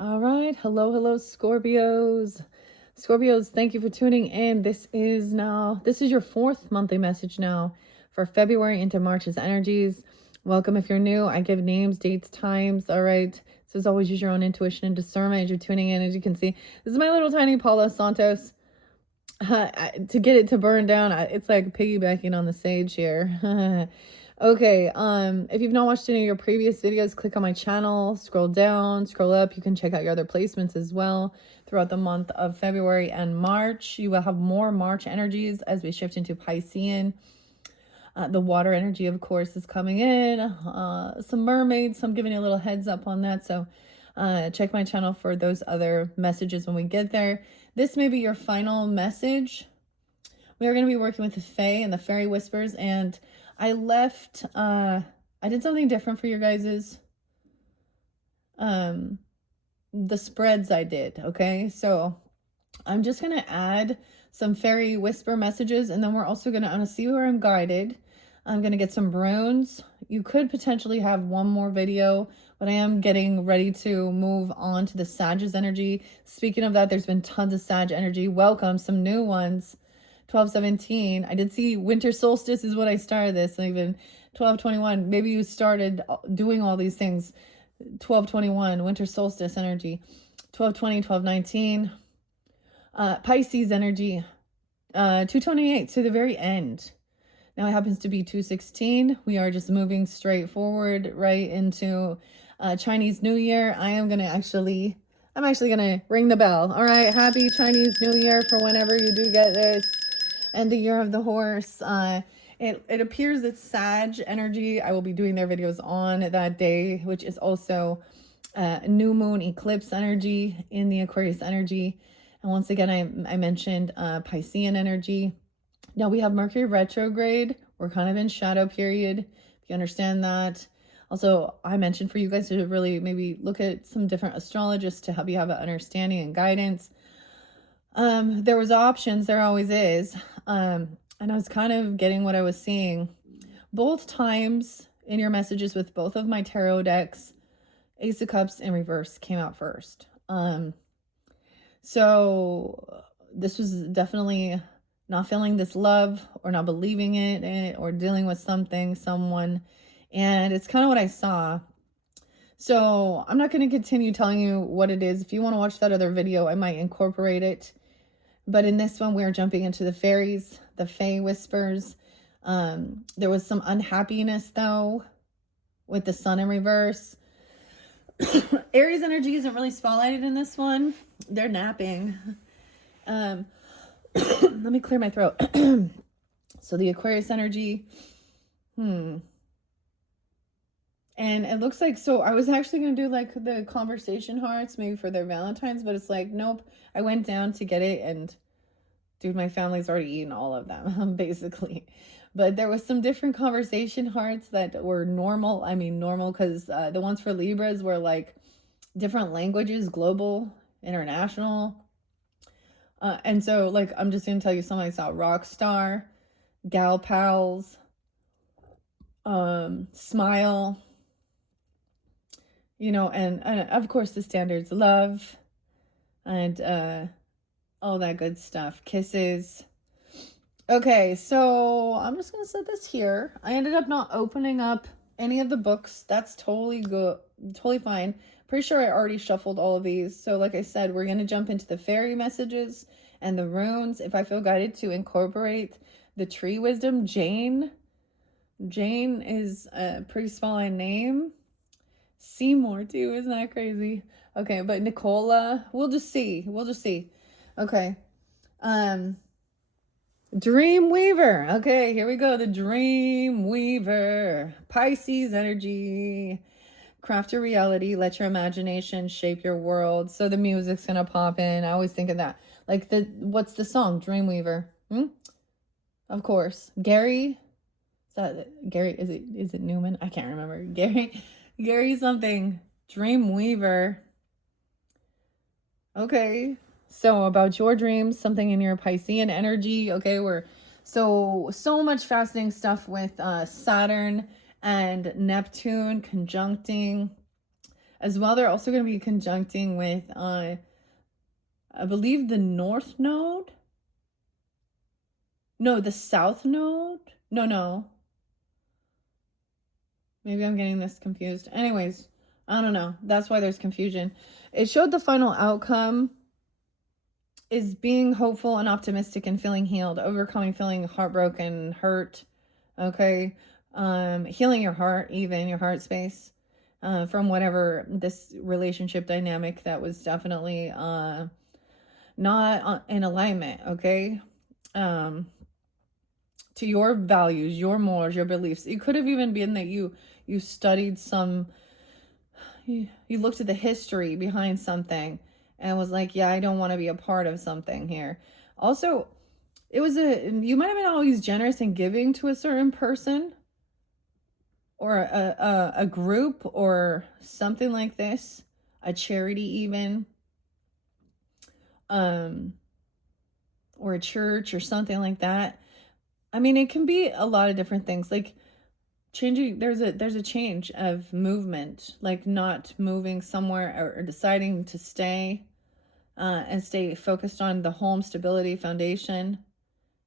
All right. Hello, Scorpios. Scorpios, thank you for tuning in. This is your fourth monthly message now for February into March's energies. Welcome if you're new. I give names, dates, times. All right. So as always, use your own intuition and discernment as you're tuning in. As you can see, this is my little tiny Paula Santos. To get it to burn down, it's like piggybacking on the sage here. Okay, if you've not watched any of your previous videos, click on my channel, scroll down, scroll up. You can check out your other placements as well throughout the month of February and March. You will have more March energies as we shift into Piscean. The water energy, of course, is coming in. Some mermaids, so I'm giving you a little heads up on that. So check my channel for those other messages when we get there. This may be your final message. We are going to be working with the Fae and the Fairy Whispers, and I did something different for your guys's, the spreads I did, okay? So I'm just going to add some Fairy Whisper messages, and then we're also going to see where I'm guided. I'm going to get some runes. You could potentially have one more video, but I am getting ready to move on to the Sag's energy. Speaking of that, there's been tons of Sag energy. Welcome, some new ones. 12/17. I did see winter solstice is what I started this. Even 12/21. Maybe you started doing all these things. 12/21, winter solstice energy. 12/20, 12/19. Pisces energy. 2/28 to the very end. Now it happens to be 2/16. We are just moving straight forward right into Chinese New Year. I'm actually gonna ring the bell. All right, happy Chinese New Year for whenever you do get this. And the year of the horse. It appears it's Sag energy. I will be doing their videos on that day, which is also new moon eclipse energy in the Aquarius energy. And once again, I mentioned Piscean energy. Now we have Mercury retrograde. We're kind of in shadow period, if you understand that. Also, I mentioned for you guys to really maybe look at some different astrologists to help you have an understanding and guidance. There was options, there always is. And I was kind of getting what I was seeing. Both times in your messages with both of my tarot decks, Ace of Cups in reverse came out first. So this was definitely not feeling this love or not believing it or dealing with someone. And it's kind of what I saw. So I'm not going to continue telling you what it is. If you want to watch that other video, I might incorporate it. But in this one, we're jumping into the fairies, the Fae Whispers. There was some unhappiness, though, with the sun in reverse. Aries energy isn't really spotlighted in this one. They're napping. Let me clear my throat. So the Aquarius energy. And it looks like, so I was actually going to do like the conversation hearts maybe for their Valentine's, but it's like, nope. I went down to get it and dude, my family's already eaten all of them, basically. But there was some different conversation hearts that were normal. I mean, normal because the ones for Libras were like different languages, global, international. And so like, I'm just going to tell you something I saw. Rockstar, Gal Pals, Smile, you know, and of course the standards, love, and all that good stuff, kisses. Okay, so I'm just gonna set this here. I ended up not opening up any of the books. That's totally good, totally fine. Pretty sure I already shuffled all of these. So like I said, we're gonna jump into the fairy messages and the runes. If I feel guided to incorporate the tree wisdom, Jane is a pretty small name. Seymour too, isn't that crazy? Okay, but Nicola, we'll just see. Okay. Dreamweaver. Okay, here we go. The Dreamweaver. Pisces energy. Craft your reality. Let your imagination shape your world. So the music's gonna pop in. I always think of that. Like what's the song? Dreamweaver. Of course. Gary. Is that Gary? Is it Newman? I can't remember. Gary something. Dreamweaver. Okay. So about your dreams, something in your Piscean energy. Okay, we're so much fascinating stuff with Saturn and Neptune conjuncting. As well, they're also going to be conjuncting with, I believe, the North Node. No, the South Node. No. Maybe I'm getting this confused. Anyways, I don't know. That's why there's confusion. It showed the final outcome is being hopeful and optimistic and feeling healed, overcoming feeling heartbroken, hurt, okay? Healing your heart, even your heart space, from whatever this relationship dynamic that was definitely not in alignment, okay? To your values, your morals, your beliefs. It could have even been that you studied some, you looked at the history behind something and was like, yeah, I don't want to be a part of something here. Also, it was you might have been always generous and giving to a certain person or a group or something like this, a charity even, or a church or something like that. I mean, it can be a lot of different things. Like changing, there's a change of movement, like not moving somewhere or deciding to stay and stay focused on the home stability foundation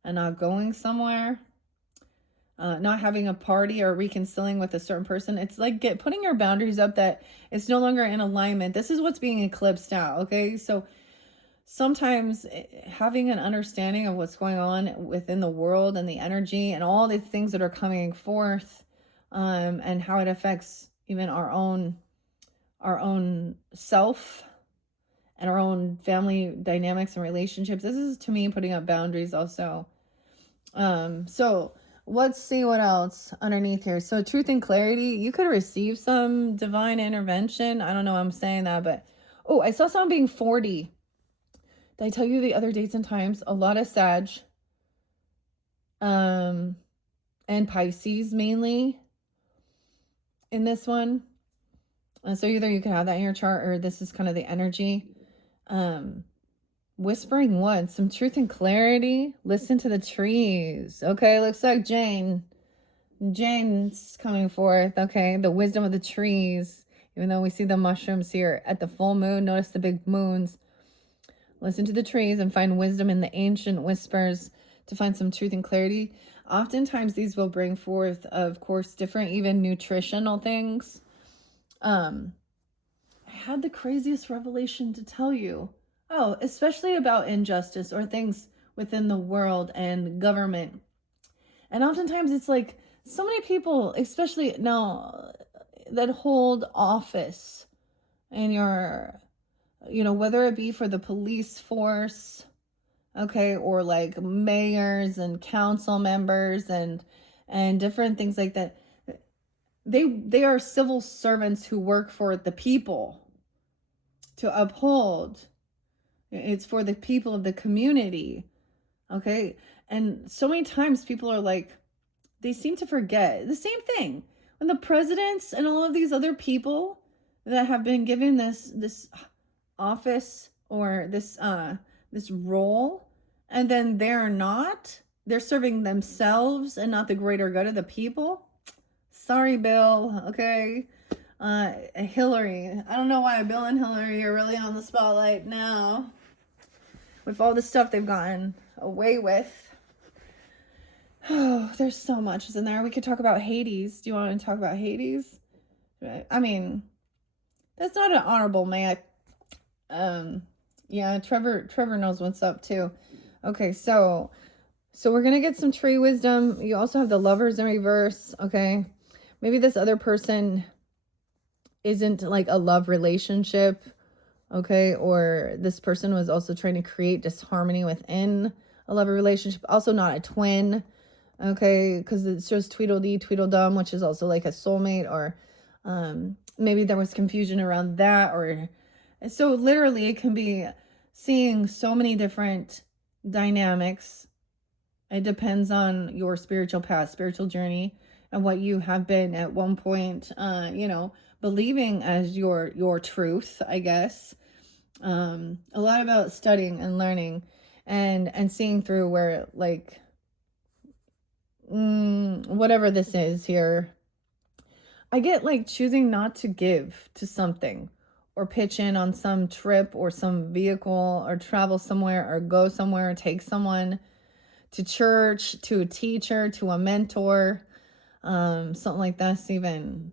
and not going somewhere, not having a party or reconciling with a certain person. It's like putting your boundaries up that it's no longer in alignment. This is what's being eclipsed out, okay? So sometimes having an understanding of what's going on within the world and the energy and all the things that are coming forth, and how it affects even our own self and our own family dynamics and relationships. This is, to me, putting up boundaries also. So let's see what else underneath here. So truth and clarity, you could receive some divine intervention. I don't know why I'm saying that, but oh, I saw someone being 40. Did I tell you the other dates and times? A lot of Sag, and Pisces mainly in this one. So either you can have that in your chart, or this is kind of the energy. Whispering wood, some truth and clarity. Listen to the trees. Okay, looks like Jane's coming forth. Okay, the wisdom of the trees. Even though we see the mushrooms here at the full moon, notice the big moons. Listen to the trees and find wisdom in the ancient whispers to find some truth and clarity. Oftentimes these will bring forth, of course, different even nutritional things. I had the craziest revelation to tell you. Oh, especially about injustice or things within the world and government. And oftentimes it's like so many people, especially now, that hold office in your, whether it be for the police force, okay, or like mayors and council members and different things like that. They are civil servants who work for the people to uphold. It's for the people of the community, okay? And so many times people are like, they seem to forget the same thing when the presidents and all of these other people that have been given this office or this role, and then they're serving themselves and not the greater good of the people. Sorry, Bill. Okay. Hillary. I don't know why Bill and Hillary are really on the spotlight now with all the stuff they've gotten away with. Oh, there's so much in there. We could talk about Hades. Do you want to talk about Hades? I mean, that's not an honorable man. Yeah, Trevor knows what's up too. Okay, so we're gonna get some tree wisdom. You also have the Lovers in reverse. Okay, maybe this other person isn't like a love relationship. Okay, or this person was also trying to create disharmony within a lover relationship. Also not a twin. Okay, because it shows Tweedledee, Tweedledum, which is also like a soulmate, or maybe there was confusion around that, or so literally it can be seeing so many different dynamics. It depends on your spiritual path, spiritual journey, and what you have been at one point, believing as your truth, I guess. A lot about studying and learning and seeing through where, like, whatever this is here. I get like choosing not to give to something or pitch in on some trip or some vehicle or travel somewhere or go somewhere or take someone to church, to a teacher, to a mentor, something like that's even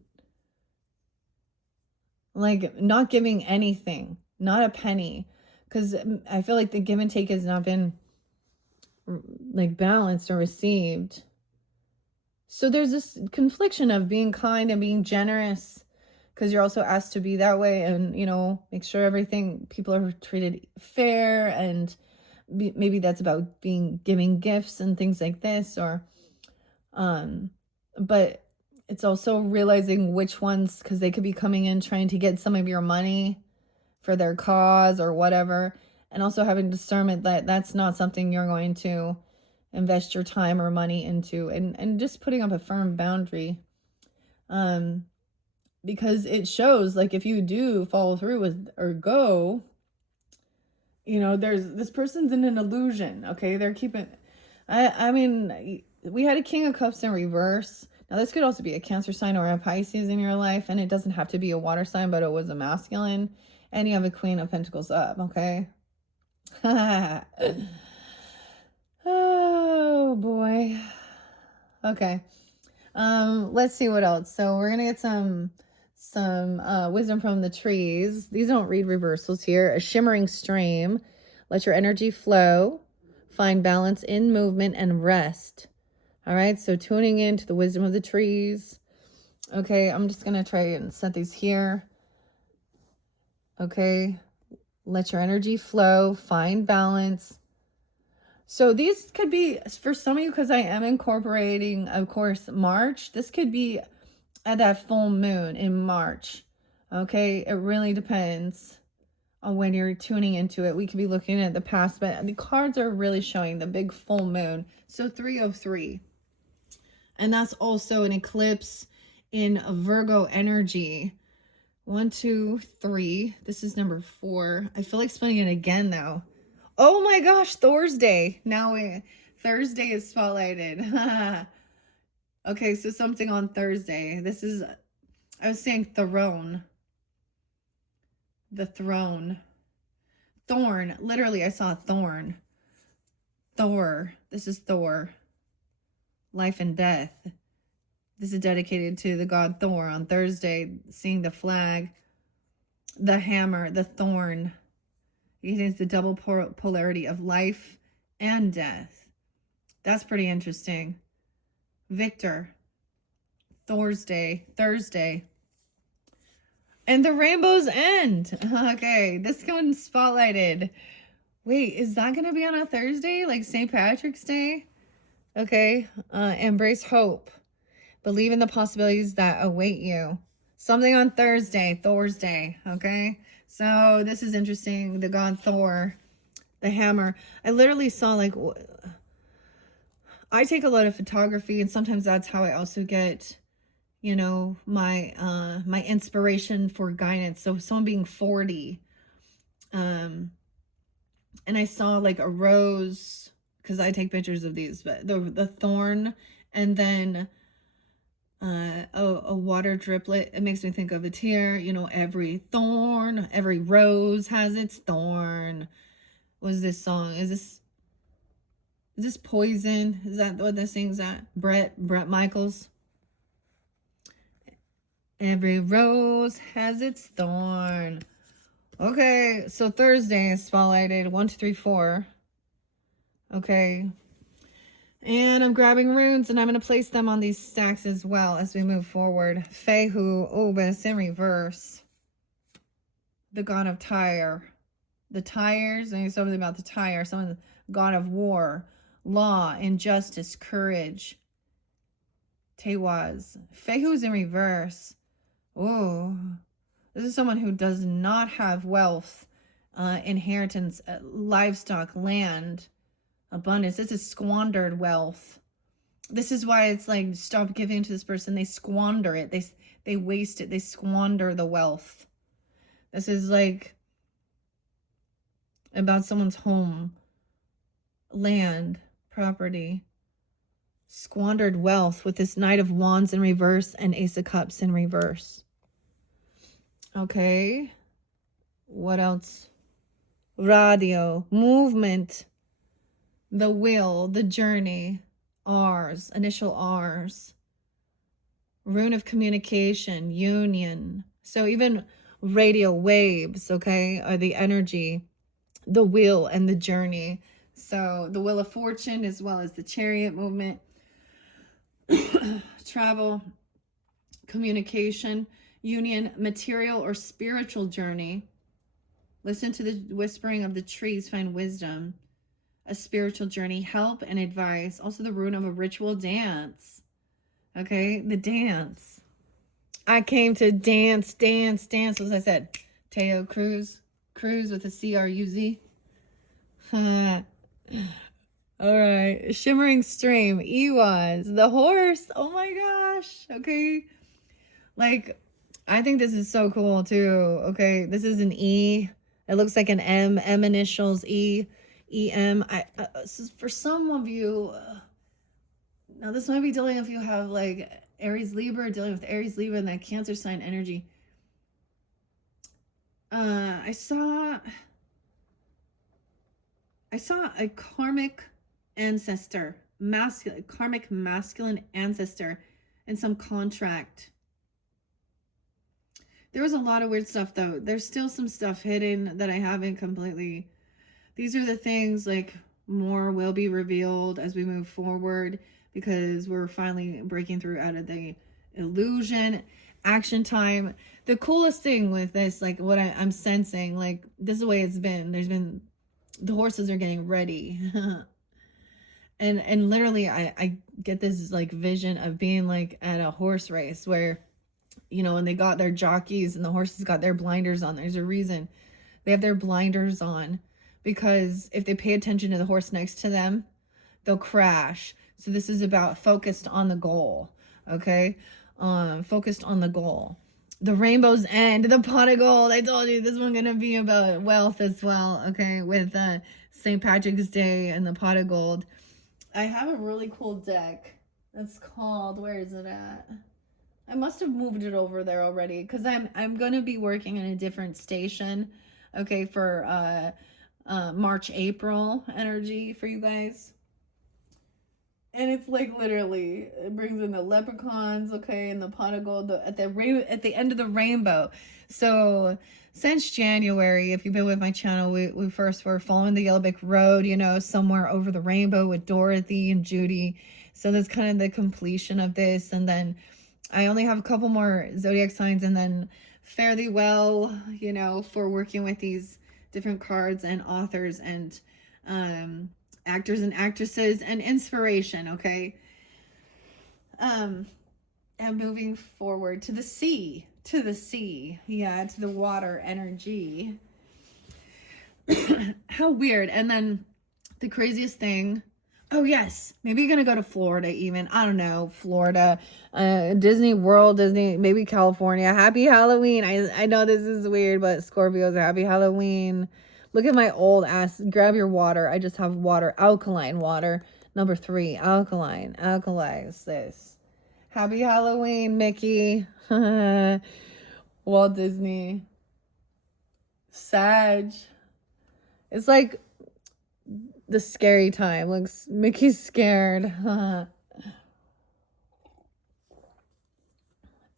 like not giving anything, not a penny, because I feel like the give and take has not been like balanced or received. So there's this confliction of being kind and being generous because you're also asked to be that way and, make sure everything people are treated fair and maybe that's about giving gifts and things like this or but it's also realizing which ones because they could be coming in trying to get some of your money for their cause or whatever, and also having discernment that that's not something you're going to invest your time or money into, and just putting up a firm boundary, because it shows like if you do follow through with or go, there's this person's in an illusion. Okay, they're keeping I mean we had a King of Cups in reverse. Now this could also be a Cancer sign or a Pisces in your life, and it doesn't have to be a water sign, but it was a masculine, and you have a Queen of Pentacles up. Okay. Oh boy. Okay. Let's see what else. So we're gonna get some wisdom from the trees. These don't read reversals here. A shimmering stream. Let your energy flow. Find balance in movement and rest. All right, so tuning into the wisdom of the trees. Okay, I'm just gonna try and set these here. Okay, let your energy flow. Find balance. So these could be for some of you, because I am incorporating, of course, March. This could be at that full moon in March. Okay, it really depends on when you're tuning into it. We could be looking at the past, but the cards are really showing the big full moon. So 303. And that's also an eclipse in Virgo energy. 1, 2, 3. This is number 4. I feel like spelling it again though. Oh my gosh, Thursday. Thursday is spotlighted. Okay, so something on Thursday. I was saying throne. The throne. Thorn. Literally, I saw a thorn. Thor. This is Thor. Life and death. This is dedicated to the god Thor on Thursday. Seeing the flag. The hammer. The thorn. It is the double polarity of life and death. That's pretty interesting. Victor. Thursday. And the rainbow's end. Okay, this one's spotlighted. Wait, is that going to be on a Thursday? Like St. Patrick's Day? Okay, embrace hope. Believe in the possibilities that await you. Something on Thursday. Okay? So this is interesting. The god Thor. The hammer. I literally saw like... I take a lot of photography, and sometimes that's how I also get... my inspiration for guidance. So someone being 40, and I saw like a rose, because I take pictures of these, but the thorn, and then a water driplet. It makes me think of a tear. Every rose has its thorn. What is this song? Is this Poison? Is that what this sings at? Brett Michaels. Every rose has its thorn. Okay, so Thursday is spotlighted. 1, 2, 3, 4. Okay. And I'm grabbing runes, and I'm going to place them on these stacks as well as we move forward. Fehu. Oh, but it's in reverse. The god of Tyre. The tires. And something about the tire. Someone, god of war. Law, injustice, courage. Tewaz. Fehu's in reverse. Oh, this is someone who does not have wealth, inheritance, livestock, land, abundance. This is squandered wealth. This is why it's like, stop giving to this person. They squander it. They waste it. They squander the wealth. This is like about someone's home, land, property. squandered wealth with this Knight of Wands in reverse and Ace of Cups in reverse. Okay. What else? Radio, movement, the will, the journey, R's, initial R's. Rune of communication, union. So even radio waves, okay, are the energy, the will and the journey. So the Wheel of Fortune as well as the Chariot movement. Travel, communication, union, material or spiritual journey. Listen to the whispering of the trees, find wisdom. A spiritual journey, help and advice. Also the rune of a ritual dance. Okay, the dance. I came to dance, as I said. Teo Cruz with a C-R-U-Z. All right, Shimmering Stream, Ewas, the horse. Oh my gosh. Okay, like I think this is so cool too. Okay, this is an E. It looks like an M. M initials, E, E M. For some of you, now this might be dealing if you have like Aries Libra, dealing with Aries Libra and that Cancer sign energy. I saw a karmic ancestor, karmic masculine ancestor in some contract. There was a lot of weird stuff though. There's still some stuff hidden that I haven't completely. These are the things, like more will be revealed as we move forward, because we're finally breaking through out of the illusion. Action time. The coolest thing with this, like what I'm sensing, like this is the way it's been. There's been, the horses are getting ready. and literally I get this like vision of being like at a horse race where, you know, and they got their jockeys and the horses got their blinders on. There's a reason they have their blinders on, because if they pay attention to the horse next to them, they'll crash. So this is about focused on the goal. Okay. Focused on the goal. The rainbow's end, the pot of gold. I told you this one's gonna be about wealth as well. Okay, with St. Patrick's Day and the pot of gold. I have a really cool deck. That's called, where is it at? I must have moved it over there already, because I'm gonna be working in a different station. Okay, for March, April energy for you guys. And it's like literally, it brings in the leprechauns, okay, and the pot of gold at the end of the rainbow. So since January, if you've been with my channel, we first were following the Yellow Brick Road, you know, somewhere over the rainbow with Dorothy and Judy. So that's kind of the completion of this. And then I only have a couple more zodiac signs, and then fairly well, you know, for working with these different cards and authors and actors and actresses and inspiration. Okay. And moving forward to the sea, yeah, to the water energy. How weird. And then the craziest thing, oh yes, maybe you're gonna go to Florida even. I don't know, Florida, Disney World, Disney, maybe California. Happy Halloween. I know this is weird, but Scorpios, happy Halloween. Look at my old ass. Grab your water. I just have water, alkaline water. Number 3, alkaline. Alkalize this. Happy Halloween, Mickey. Walt Disney. Sag. It's like the scary time. Looks, Mickey's scared.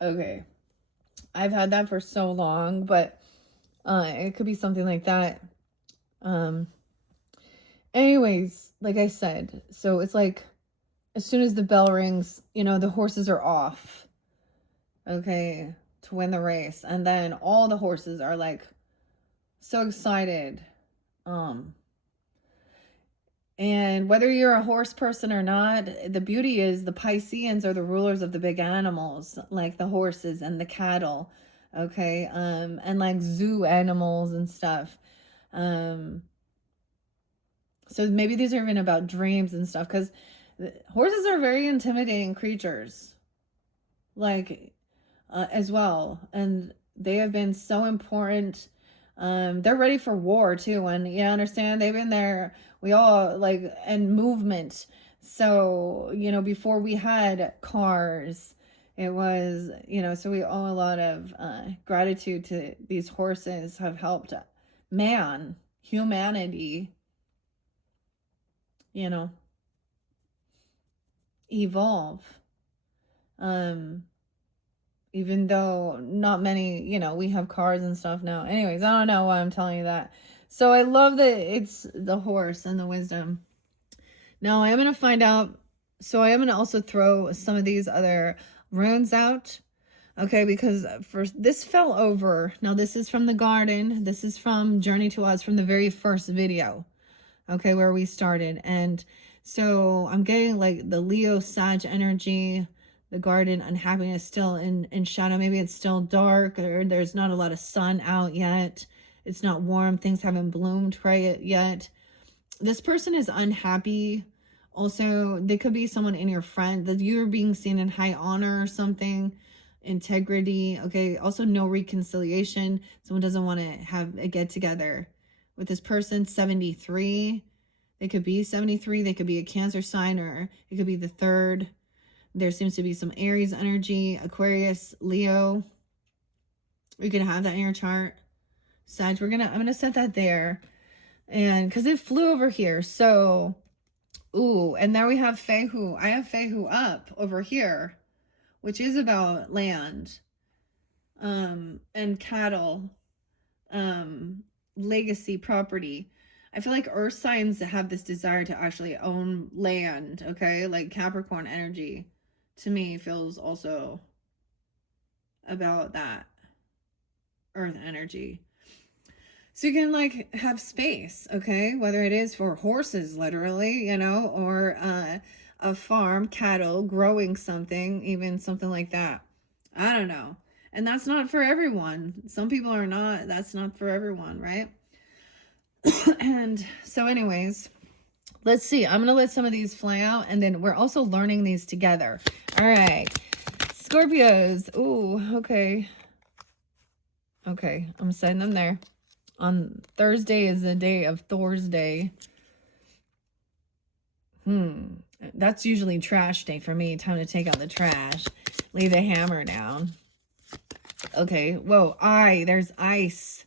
Okay. I've had that for so long, but it could be something like that. Anyways, like I said, so it's like as soon as the bell rings, you know, the horses are off, okay, to win the race. And then all the horses are like so excited. And whether you're a horse person or not, the beauty is the Pisceans are the rulers of the big animals, like the horses and the cattle, okay, and like zoo animals and stuff. So maybe these are even about dreams and stuff, because horses are very intimidating creatures, like as well, and they have been so important. They're ready for war too, and you understand, they've been there. We all like, and movement. So, you know, before we had cars, it was, you know, so we owe a lot of gratitude to these horses have helped man, humanity, you know, evolve. Um, Even though not many, you know, we have cars and stuff now. Anyways, I don't know why I'm telling you that. So I love that it's the horse and the wisdom. Now I am going to find out. So I am going to also throw some of these other runes out. Okay, because first this fell over. Now this is from the garden. This is from Journey to Oz from the very first video. Okay, where we started. And so I'm getting like the Leo Sag energy, the garden unhappiness still in shadow. Maybe it's still dark or there's not a lot of sun out yet. It's not warm. Things haven't bloomed right yet. This person is unhappy. Also, they could be someone in your friend that you're being seen in high honor or something. Integrity. Okay. Also, no reconciliation. Someone doesn't want to have a get together with this person. 73. They could be 73. They could be a Cancer sign, or it could be the third. There seems to be some Aries energy, Aquarius, Leo. You can have that in your chart. Sag, I'm gonna set that there. And because it flew over here. So, ooh, and now we have Fehu. I have Fehu up over here, which is about land, and cattle, legacy property. I feel like earth signs have this desire to actually own land, okay? Like Capricorn energy to me feels also about that earth energy. So you can like have space, okay? Whether it is for horses, literally, you know, or a farm, cattle, growing something, even something like that. I don't know. And that's not for everyone. Some people are not, that's not for everyone, right? And so anyways, let's see. I'm going to let some of these fly out, and then we're also learning these together. All right. Scorpios. Ooh, okay. Okay, I'm setting them there. On Thursday is the day of Thor's Day. That's usually trash day for me. Time to take out the trash. Lay the hammer down. Okay, whoa, there's ice.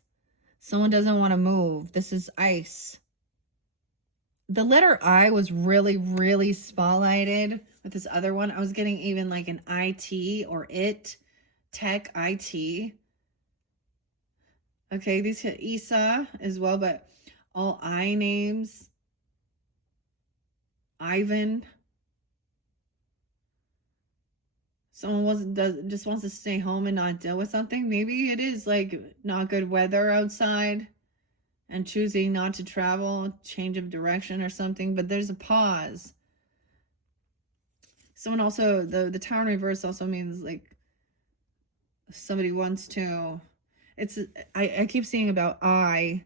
Someone doesn't want to move. This is ice. The letter I was really, really spotlighted with this other one. I was getting even like an IT or it, tech IT. Okay, these hit Isa as well, but all I names. Ivan. Someone just wants to stay home and not deal with something. Maybe it is like not good weather outside and choosing not to travel, change of direction or something, but there's a pause. Someone also, the tower in reverse also means like somebody wants to, I keep seeing about I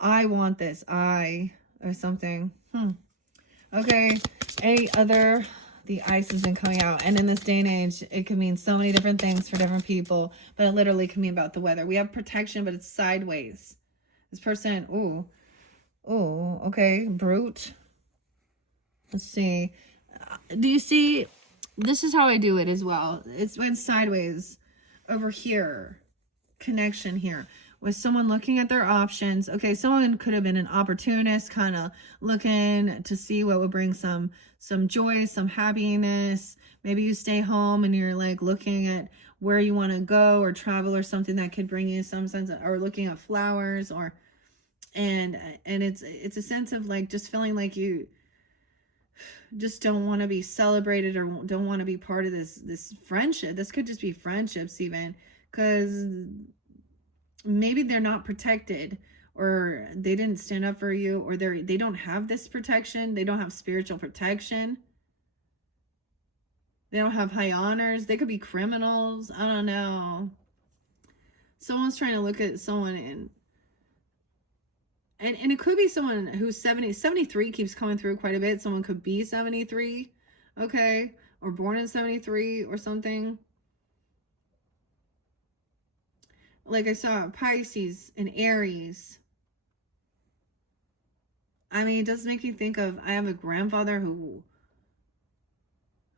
want this, or something. Okay, any other, the ice has been coming out, and in this day and age, it can mean so many different things for different people, but it literally can mean about the weather. We have protection, but it's sideways. This person, okay, brute. Let's see. Do you see? This is how I do it as well. It's when sideways over here, connection here with someone looking at their options. Okay, someone could have been an opportunist, kind of looking to see what would bring some joy, some happiness. Maybe you stay home and you're like looking at where you want to go or travel or something that could bring you some sense of, or looking at flowers, or and it's a sense of like just feeling like you just don't want to be celebrated or don't want to be part of this friendship. This could just be friendships even, because maybe they're not protected, or they didn't stand up for you, or they don't have this protection. They don't have spiritual protection. They don't have high honors. They could be criminals. I don't know. Someone's trying to look at someone and it could be someone who's 73 keeps coming through quite a bit. Someone could be 73, okay, or born in 73 or something. Like I saw Pisces and Aries. I mean, it does make you think of, I have a grandfather who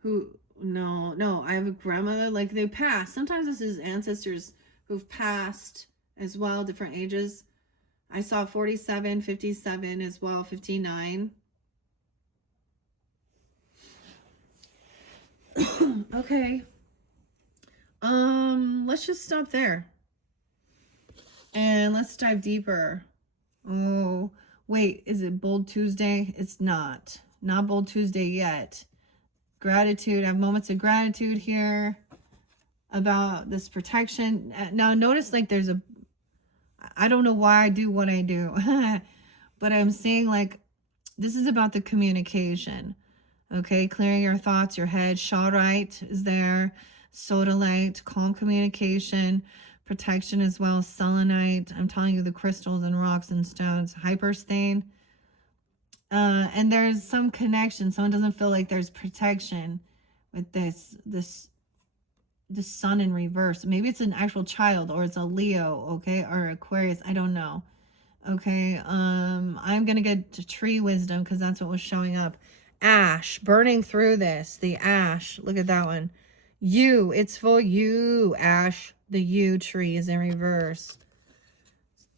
who, no, I have a grandmother, like they passed. Sometimes this is ancestors who've passed as well, different ages. I saw 47, 57 as well, 59. Okay. Let's just stop there. And let's dive deeper. Oh, wait, is it Bold Tuesday? It's not. Not Bold Tuesday yet. Gratitude. I have moments of gratitude here about this protection. Now, notice like there's a, I don't know why I do what I do, but I'm saying like, this is about the communication. Okay, clearing your thoughts, your head. Shawrite is there. Sodalite, calm communication, protection as well. Selenite. I'm telling you the crystals and rocks and stones. Hyperstain. And there's some connection. Someone doesn't feel like there's protection with this sun in reverse. Maybe it's an actual child, or it's a Leo, okay, or Aquarius. I don't know. Okay, I'm gonna get to tree wisdom because that's what was showing up. Ash, burning through this. The ash. Look at that one. You. It's for you, Ash. The you tree is in reverse.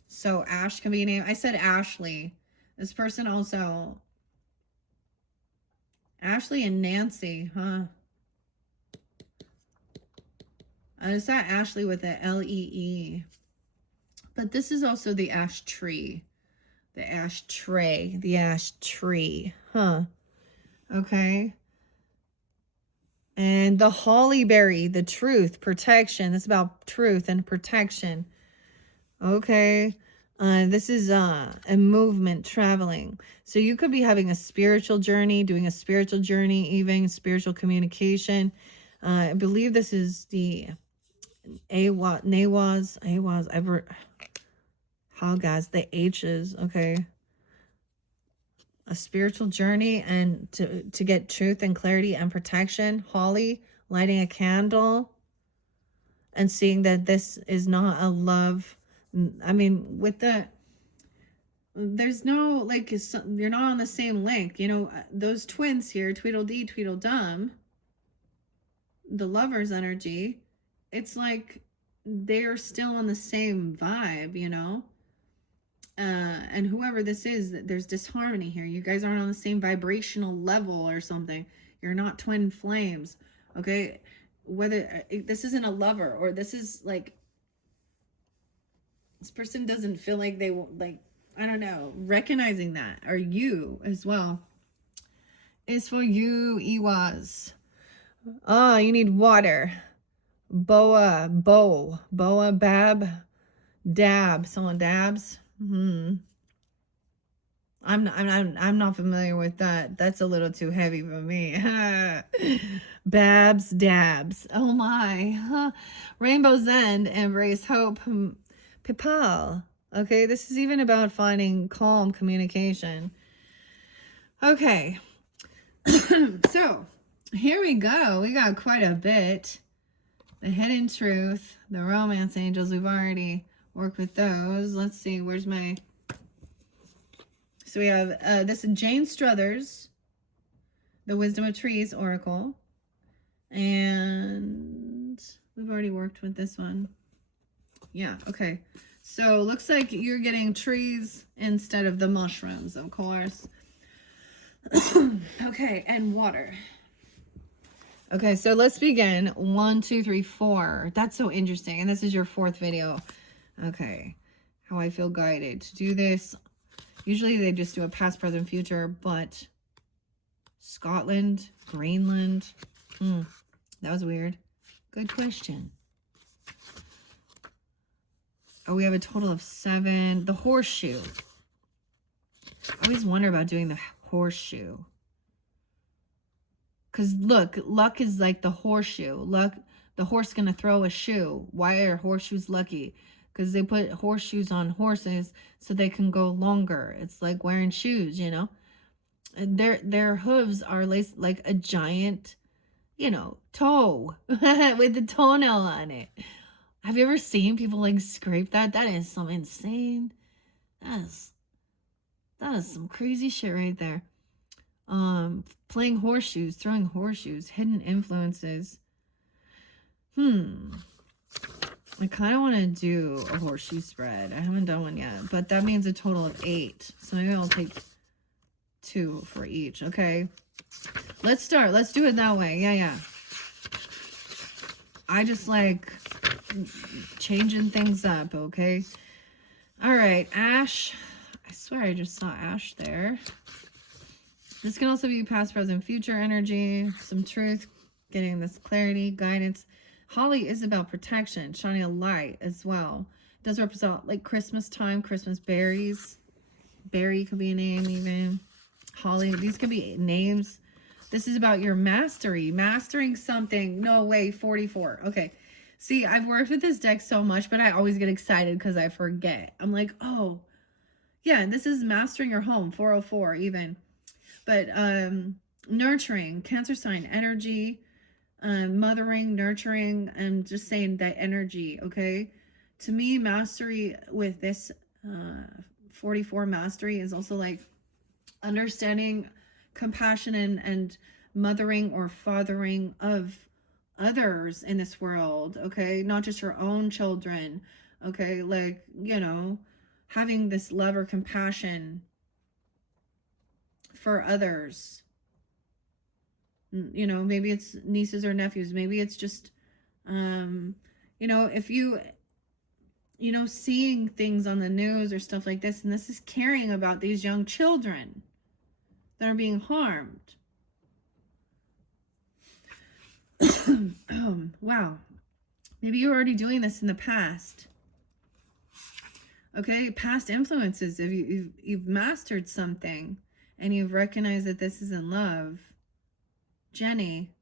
So Ash can be a name. I said Ashley. This person also. Ashley and Nancy, huh? I saw Ashley with a L-E-E. But this is also the ash tree. The ash tray. The ash tree. Huh. Okay. And the hollyberry, the truth, protection. It's about truth and protection. Okay. This is a movement, traveling. So you could be having a spiritual journey, doing a spiritual journey, even spiritual communication. I believe this is the Nawas, how guys, the H's, okay. A spiritual journey and to get truth and clarity and protection. Holly, lighting a candle and seeing that this is not a love. I mean, with the, there's no, like, you're not on the same link. You know, those twins here, Tweedledee, Tweedledum, the lover's energy, it's like they're still on the same vibe, you know? And whoever this is, there's disharmony here. You guys aren't on the same vibrational level or something. You're not twin flames, okay? Whether this isn't a lover, or this is like, this person doesn't feel like they will, like, I don't know, recognizing that, or you as well. Is for you, Iwas. Oh, you need water. Boa, bab, dab. Someone dabs. I'm not familiar with that. That's a little too heavy for me. Babs, dabs. Oh my. Huh. Rainbow's End, embrace hope. Pipal. Okay, this is even about finding calm communication. Okay. So, here we go. We got quite a bit. The hidden truth, the romance angels, we've already worked with those. Let's see, where's my... So we have, this is Jane Struthers, the Wisdom of Trees Oracle. And we've already worked with this one. Yeah, okay. So looks like you're getting trees instead of the mushrooms, of course. Okay, and water. Okay, so let's begin. 1, 2, 3, 4. That's so interesting. And this is your 4th video. Okay, how I feel guided to do this. Usually they just do a past, present, future, but Scotland, Greenland. That was weird. Good question. Oh, we have a total of 7. The horseshoe. I always wonder about doing the horseshoe. Because look, luck is like the horseshoe. Luck, the horse going to throw a shoe. Why are horseshoes lucky? Because they put horseshoes on horses so they can go longer. It's like wearing shoes, you know. And their hooves are like a giant, you know, toe with the toenail on it. Have you ever seen people like scrape that? That is some insane. That is some crazy shit right there. Playing horseshoes, throwing horseshoes, hidden influences. I kind of want to do a horseshoe spread. I haven't done one yet, but that means a total of 8. So maybe I'll take 2 for each. Okay. Let's start. Let's do it that way. Yeah. I just like changing things up. Okay. All right. Ash. I swear I just saw Ash there. This can also be past, present, future energy. Some truth. Getting this clarity, guidance. Holly is about protection, shining a light as well. It does represent like Christmas time, Christmas berries. Berry could be a name even. Holly, these could be names. This is about your mastery, mastering something. No way, 44. Okay. See, I've worked with this deck so much, but I always get excited because I forget. I'm like, oh, yeah, this is mastering your home, 404 even. But nurturing, Cancer sign, energy, mothering, nurturing, and just saying that energy, okay? To me, mastery with this 44 mastery is also like understanding, compassion, and mothering or fathering of others in this world, okay? Not just your own children, okay? Like, you know, having this love or compassion for others. You know, maybe it's nieces or nephews. Maybe it's just, you know, if you know, seeing things on the news or stuff like this, and this is caring about these young children that are being harmed. Wow. Maybe you're already doing this in the past. Okay, past influences. If you've mastered something and you've recognized that this is in love. Jenny,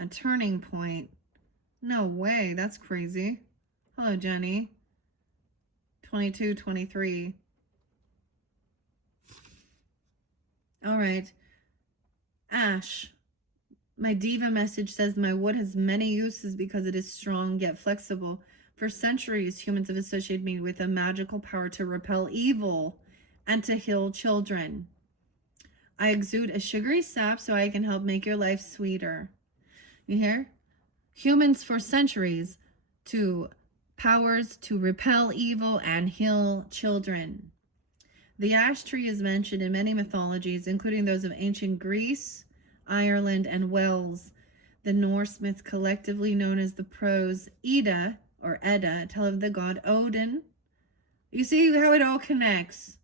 a turning point. No way, that's crazy. Hello, Jenny. 22, 23. All right. Ash, my diva message says my wood has many uses because it is strong yet flexible. For centuries, humans have associated me with a magical power to repel evil and to heal children. I exude a sugary sap so I can help make your life sweeter. You hear? Humans for centuries to powers to repel evil and heal children. The ash tree is mentioned in many mythologies, including those of ancient Greece, Ireland, and Wales. The Norse myth, collectively known as the prose Edda or Edda, tell of the god Odin. You see how it all connects.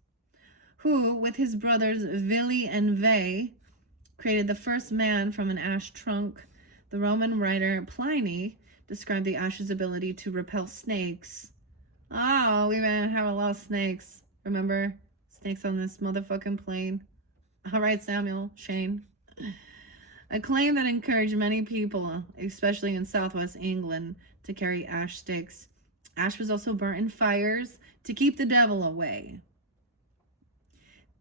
Who, with his brothers Vili and Ve, created the first man from an ash trunk. The Roman writer Pliny described the ash's ability to repel snakes. Oh, we might have a lot of snakes. Remember? Snakes on this motherfucking plane. All right, Samuel, Shane. A claim that encouraged many people, especially in southwest England, to carry ash sticks. Ash was also burnt in fires to keep the devil away.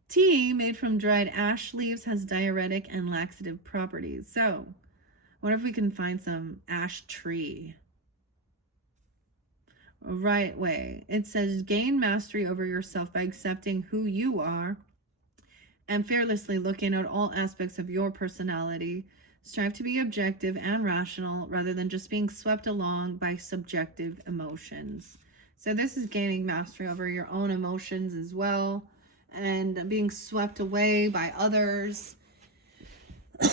Tea made from dried ash leaves has diuretic and laxative properties. So, what if we can find some ash tree? Right way. It says, gain mastery over yourself by accepting who you are and fearlessly looking at all aspects of your personality. Strive to be objective and rational rather than just being swept along by subjective emotions. So this is gaining mastery over your own emotions as well, and being swept away by others.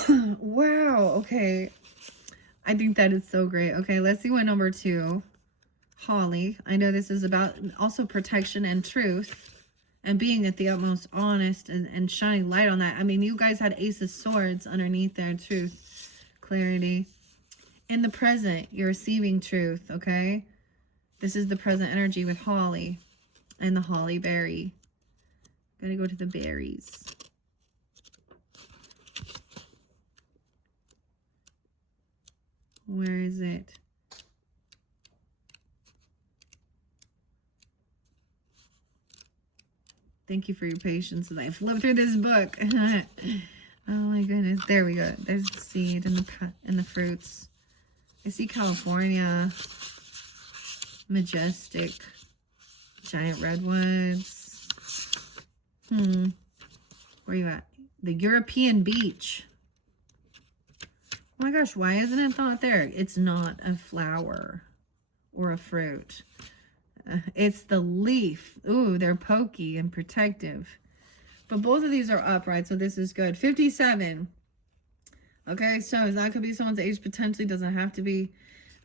Wow. Okay. I think that is so great. Okay, let's see what number 2. Holly. I know this is about also protection and truth and being at the utmost honest and shining light on that. I mean, you guys had Ace of Swords underneath there, truth, clarity. In the present, you're receiving truth, okay? This is the present energy with Holly and the holly berry. Gotta go to the berries. Where is it? Thank you for your patience as I flip through this book. Oh my goodness. There we go. There's the seed and the fruits. I see California. Majestic. Giant redwoods. Where you at? The European beach. Oh my gosh, why isn't it not there? It's not a flower or a fruit. It's the leaf. Ooh, they're pokey and protective. But both of these are upright, so this is good. 57. Okay, so that could be someone's age, potentially doesn't have to be.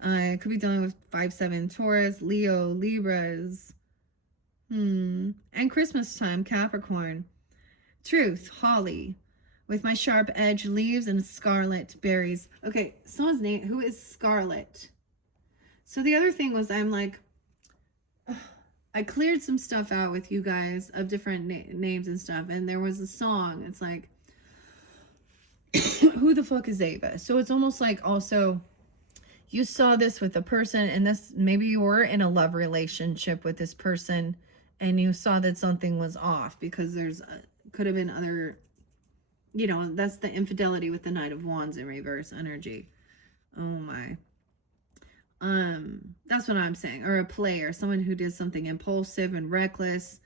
It could be dealing with 5-7 Taurus, Leo, Libras. And Christmas time, Capricorn. Truth, Holly. With my sharp edge leaves and scarlet berries. Okay, someone's name, who is Scarlet? So the other thing was, I'm like, I cleared some stuff out with you guys of different names and stuff, and there was a song. It's like, who the fuck is Ava? So it's almost like also you saw this with a person, and this, maybe you were in a love relationship with this person, and you saw that something was off because there's could have been other, you know, that's the infidelity with the Knight of Wands in reverse energy. Oh my. That's what I'm saying. Or a player, someone who did something impulsive and reckless,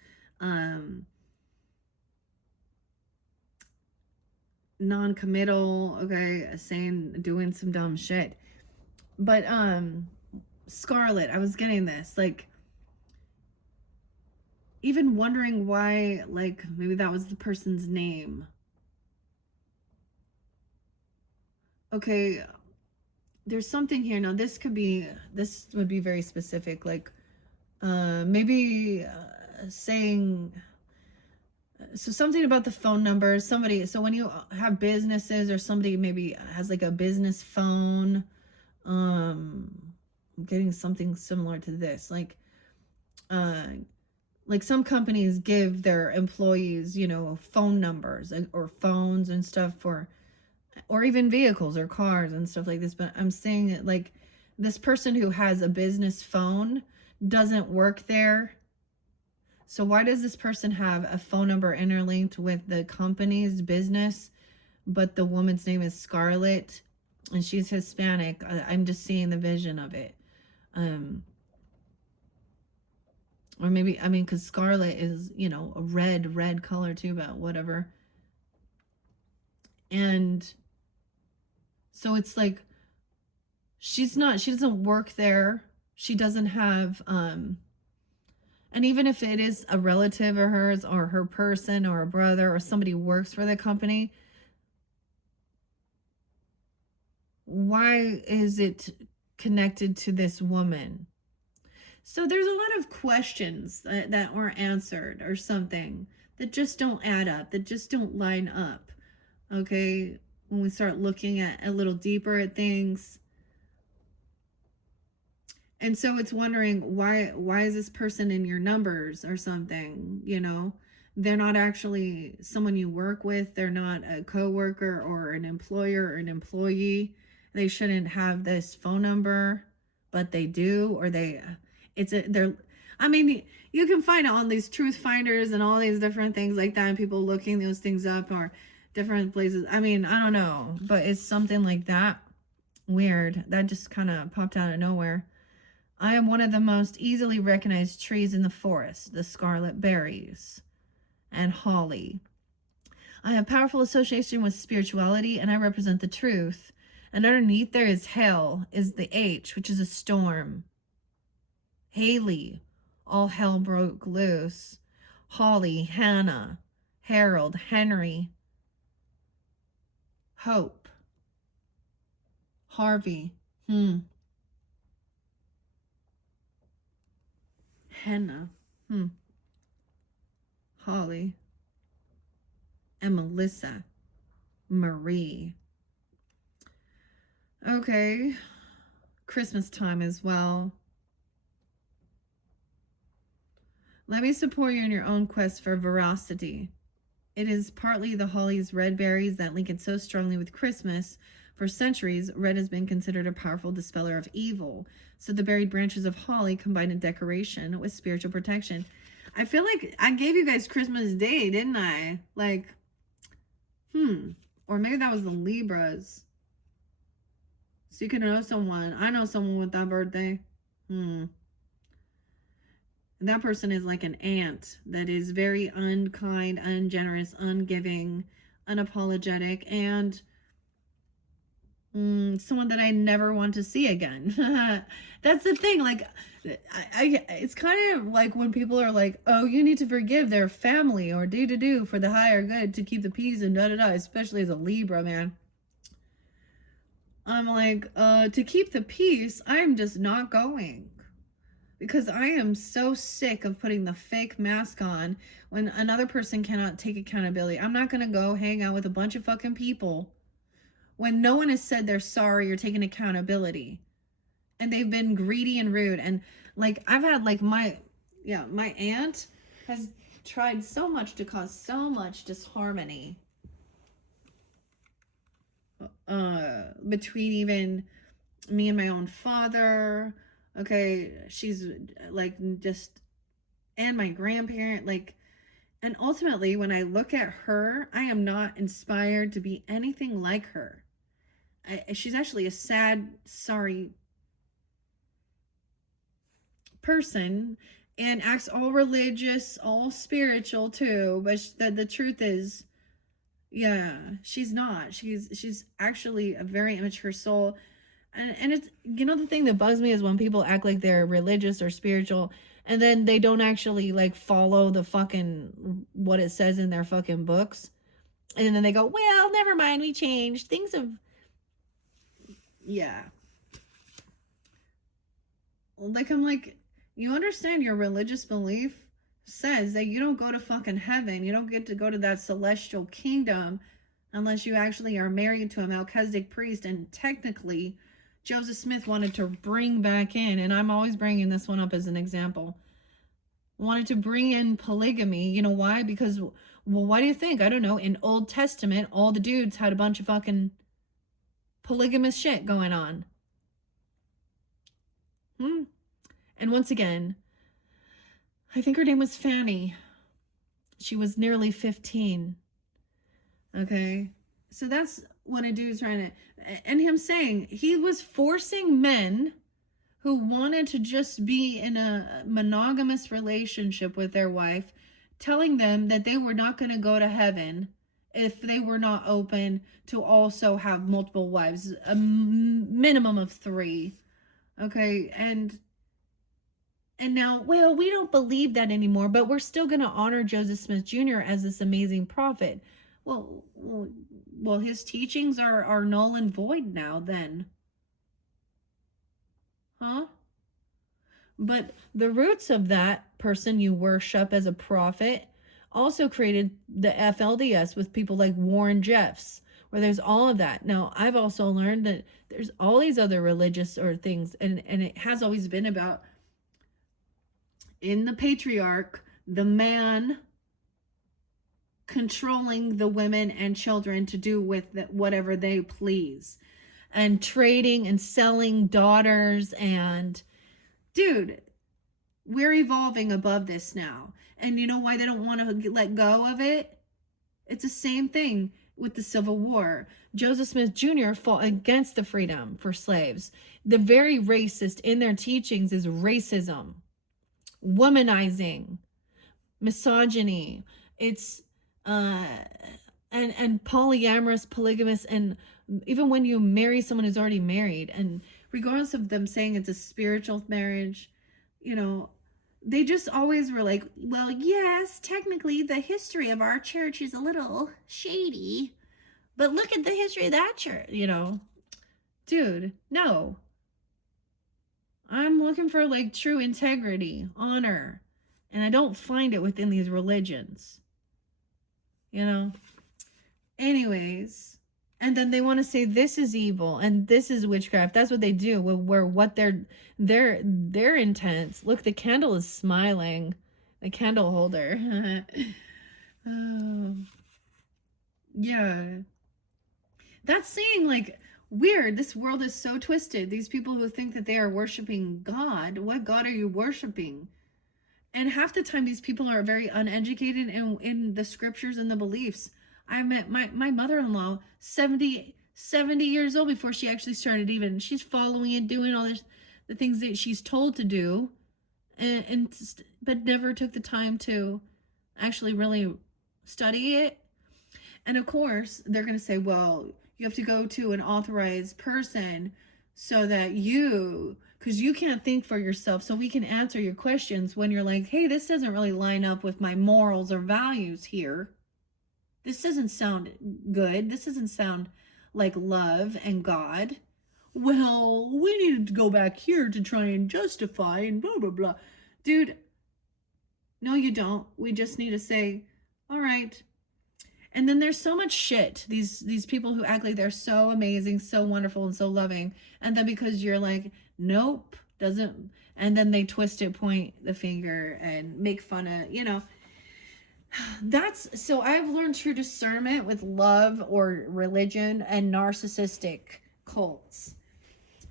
non-committal, okay, doing some dumb shit. But Scarlet, I was getting this, like, even wondering why, like, maybe that was the person's name. Okay, there's something here. Now, this would be very specific, like, maybe saying, so something about the phone number, somebody, so when you have businesses or somebody maybe has like a business phone, I'm getting something similar to this, like some companies give their employees, you know, phone numbers or phones and stuff for, or even vehicles or cars and stuff like this. But I'm saying that, like, this person who has a business phone doesn't work there. So why does this person have a phone number interlinked with the company's business, but the woman's name is Scarlet and she's Hispanic? I'm just seeing the vision of it. Or maybe, I mean, because Scarlet is, you know, a red color too, but whatever. And so it's like, she doesn't work there. She doesn't have, and even if it is a relative of hers or her person or a brother or somebody who works for the company, why is it connected to this woman? So there's a lot of questions that weren't answered or something that just don't add up, that just don't line up. Okay, when we start looking at a little deeper at things. And so it's wondering, why is this person in your numbers or something? You know, they're not actually someone you work with. They're not a coworker or an employer or an employee. They shouldn't have this phone number, but they do. Or I mean, you can find it on these truth finders and all these different things like that, and people looking those things up, or different places. I mean, I don't know, but it's something like that. Weird. That just kind of popped out of nowhere. I am one of the most easily recognized trees in the forest, the scarlet berries and holly. I have powerful association with spirituality, and I represent the truth. And underneath there is hell, is the H, which is a storm. Haley, all hell broke loose. Holly, Hannah, Harold, Henry, Hope, Harvey, Hannah, Holly, and Melissa, Marie. Okay, Christmas time as well. Let me support you in your own quest for veracity. It is partly the holly's red berries that link it so strongly with Christmas. For centuries, red has been considered a powerful dispeller of evil. So the berried branches of holly combine a decoration with spiritual protection. I feel like I gave you guys Christmas Day, didn't I? Like, or maybe that was the Libras. So you can know someone. I know someone with that birthday. That person is like an ant that is very unkind, ungenerous, ungiving, unapologetic, and someone that I never want to see again. That's the thing. Like, it's kind of like when people are like, "Oh, you need to forgive their family or do for the higher good to keep the peace and da da da." Especially as a Libra, man. I'm like, to keep the peace, I'm just not going. Because I am so sick of putting the fake mask on when another person cannot take accountability. I'm not going to go hang out with a bunch of fucking people when no one has said they're sorry or taken accountability. And they've been greedy and rude. And like, I've had like my aunt has tried so much to cause so much disharmony between even me and my own father. Okay, she's like just, and my grandparent, like, and ultimately when I look at her, I am not inspired to be anything like her. She's actually a sad, sorry person, and acts all religious, all spiritual too, but the truth is, yeah, she's not. She's actually a very immature soul. And it's, the thing that bugs me is when people act like they're religious or spiritual and then they don't actually like follow the fucking what it says in their fucking books. And then they go, "Well, never mind, we changed. Things have." Yeah. Like, I'm like, you understand your religious belief says that you don't go to fucking heaven. You don't get to go to that celestial kingdom unless you actually are married to a Melchizedek priest. And technically, Joseph Smith wanted to bring back in, and I'm always bringing this one up as an example, wanted to bring in polygamy. You know why? Because, well, why do you think? I don't know. In Old Testament, all the dudes had a bunch of fucking polygamous shit going on. And once again, I think her name was Fanny. She was nearly 15. Okay? So that's what a dude's trying to... And him saying he was forcing men who wanted to just be in a monogamous relationship with their wife, telling them that they were not going to go to heaven if they were not open to also have multiple wives, a minimum of 3. Okay? And now, well, we don't believe that anymore, but we're still going to honor Joseph Smith Jr. as this amazing prophet. Well, his teachings are null and void now then. Huh? But the roots of that person you worship as a prophet also created the FLDS with people like Warren Jeffs, where there's all of that. Now, I've also learned that there's all these other religious or things, and it has always been about, in the patriarch, the man controlling the women and children to do with whatever they please, and trading and selling daughters. And dude, we're evolving above this now. And you know why they don't want to let go of it? It's the same thing with the Civil War. Joseph Smith Jr. fought against the freedom for slaves. The very racist in their teachings is racism, womanizing, misogyny. It's and polyamorous, polygamous, and even when you marry someone who's already married, and regardless of them saying it's a spiritual marriage, they just always were like, well, yes, technically the history of our church is a little shady, but look at the history of that church, Dude, no. I'm looking for like true integrity, honor, and I don't find it within these religions. Anyways, and then they want to say this is evil and this is witchcraft. That's what they do. Where what their intents. Look, the candle is smiling. The candle holder. Oh, yeah. That's saying like, weird. This world is so twisted. These people who think that they are worshiping God. What God are you worshiping? And half the time these people are very uneducated in the scriptures and the beliefs. I met my mother-in-law, 70 years old, before she actually started she's following and doing all this, the things that she's told to do, but never took the time to actually really study it. And of course, they're going to say, well, you have to go to an authorized person so that because you can't think for yourself, so we can answer your questions when you're like, hey, this doesn't really line up with my morals or values here. This doesn't sound good. This doesn't sound like love and God. Well, we needed to go back here to try and justify and blah, blah, blah. Dude, no, you don't. We just need to say, all right. And then there's so much shit. These people who act like they're so amazing, so wonderful, and so loving. And then because you're like, nope, doesn't, and then they twist it, point the finger, and make fun of, That's so I've learned true discernment with love or religion and narcissistic cults.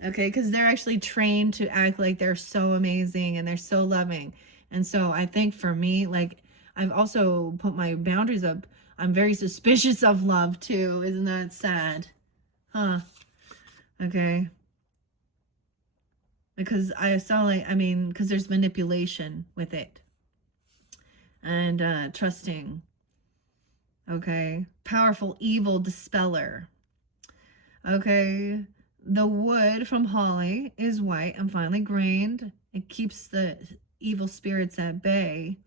Okay, because they're actually trained to act like they're so amazing and they're so loving. And so I think for me, like, I've also put my boundaries up. I'm very suspicious of love too. Isn't that sad? Huh. Okay. Because because there's manipulation with it. And trusting. Okay. Powerful evil dispeller. Okay. The wood from holly is white and finely grained. It keeps the evil spirits at bay.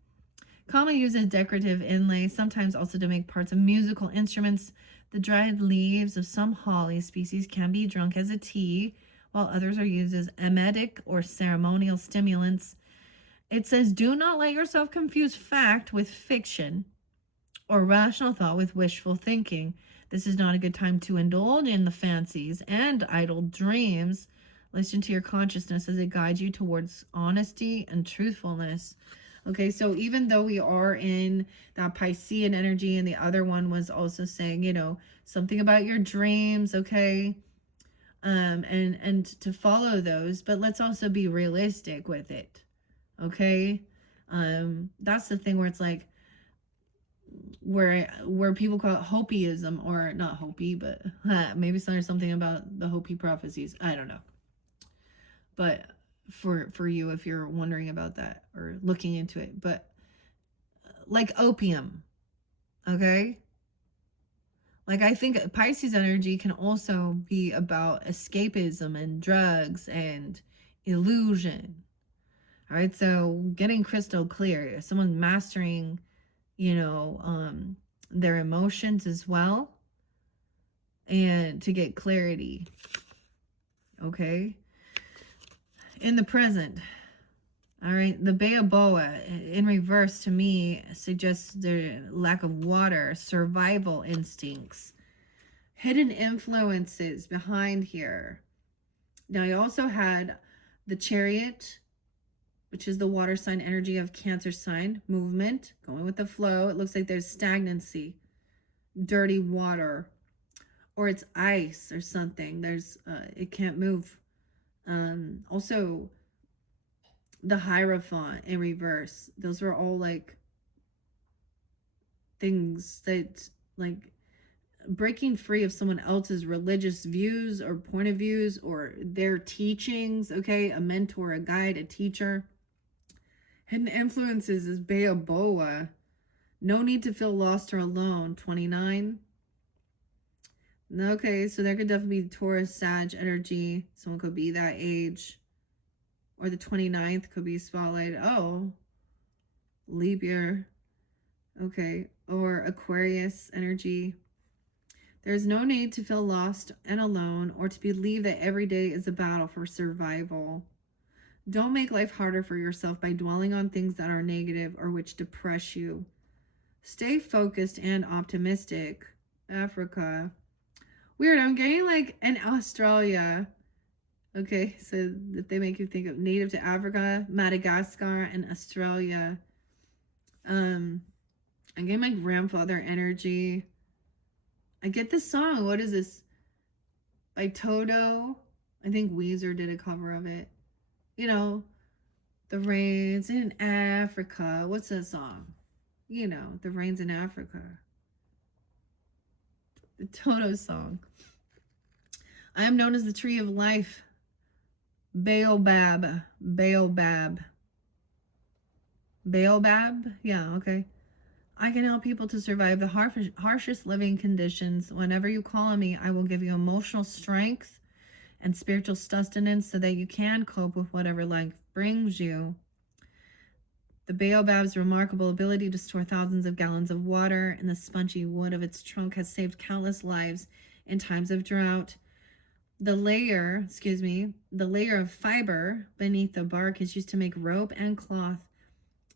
Commonly used as decorative inlay, sometimes also to make parts of musical instruments. The dried leaves of some holly species can be drunk as a tea, while others are used as emetic or ceremonial stimulants. It says, do not let yourself confuse fact with fiction or rational thought with wishful thinking. This is not a good time to indulge in the fancies and idle dreams. Listen to your consciousness as it guides you towards honesty and truthfulness. Okay, so even though we are in that Piscean energy, and the other one was also saying, something about your dreams, okay, and to follow those, but let's also be realistic with it, okay? That's the thing where it's like, where people call it Hopiism, or not Hopi, but maybe there's something about the Hopi prophecies. I don't know. But for you, if you're wondering about that or looking into it, but like opium, okay? Like, I think Pisces energy can also be about escapism and drugs and illusion. All right, so getting crystal clear, someone mastering, their emotions as well, and to get clarity. Okay. In the present, all right, the Baoboa in reverse to me suggests the lack of water, survival instincts, hidden influences behind here. Now, I also had the Chariot, which is the water sign energy of Cancer sign, movement, going with the flow. It looks like there's stagnancy, dirty water, or it's ice or something. It can't move. Also, the Hierophant in reverse. Those were all like things that, like, breaking free of someone else's religious views or point of views or their teachings. Okay, a mentor, a guide, a teacher. Hidden influences is Baoboa. No need to feel lost or alone. 29. Okay, so there could definitely be Taurus, Sag energy. Someone could be that age. Or the 29th could be spotlight. Oh, leap year. Okay, or Aquarius energy. There's no need to feel lost and alone or to believe that every day is a battle for survival. Don't make life harder for yourself by dwelling on things that are negative or which depress you. Stay focused and optimistic. Africa. Weird, I'm getting like an Australia. Okay, so that they make you think of native to Africa, Madagascar, and Australia. I'm getting my grandfather energy. I get this song. What is this? By Toto. I think Weezer did a cover of it. The rains in Africa. What's that song? The rains in Africa. The Toto song. I am known as the tree of life. Baobab. Baobab. Baobab? Yeah, okay. I can help people to survive the harshest living conditions. Whenever you call on me, I will give you emotional strength and spiritual sustenance so that you can cope with whatever life brings you. The baobab's remarkable ability to store thousands of gallons of water in the spongy wood of its trunk has saved countless lives in times of drought. The layer of fiber beneath the bark is used to make rope and cloth.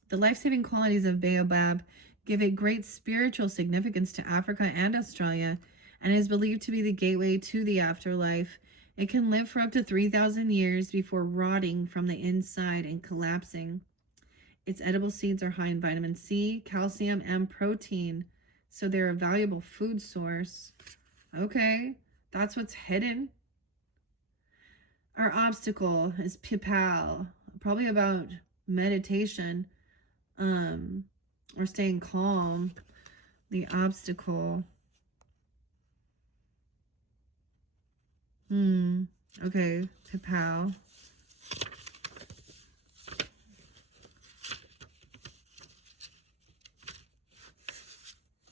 The life-saving qualities of baobab give a great spiritual significance to Africa and Australia, and is believed to be the gateway to the afterlife. It can live for up to 3,000 years before rotting from the inside and collapsing. Its edible seeds are high in vitamin C, calcium, and protein, so they're a valuable food source. Okay, that's what's hidden. Our obstacle is pipal, probably about meditation, or staying calm. The obstacle. Okay, pipal.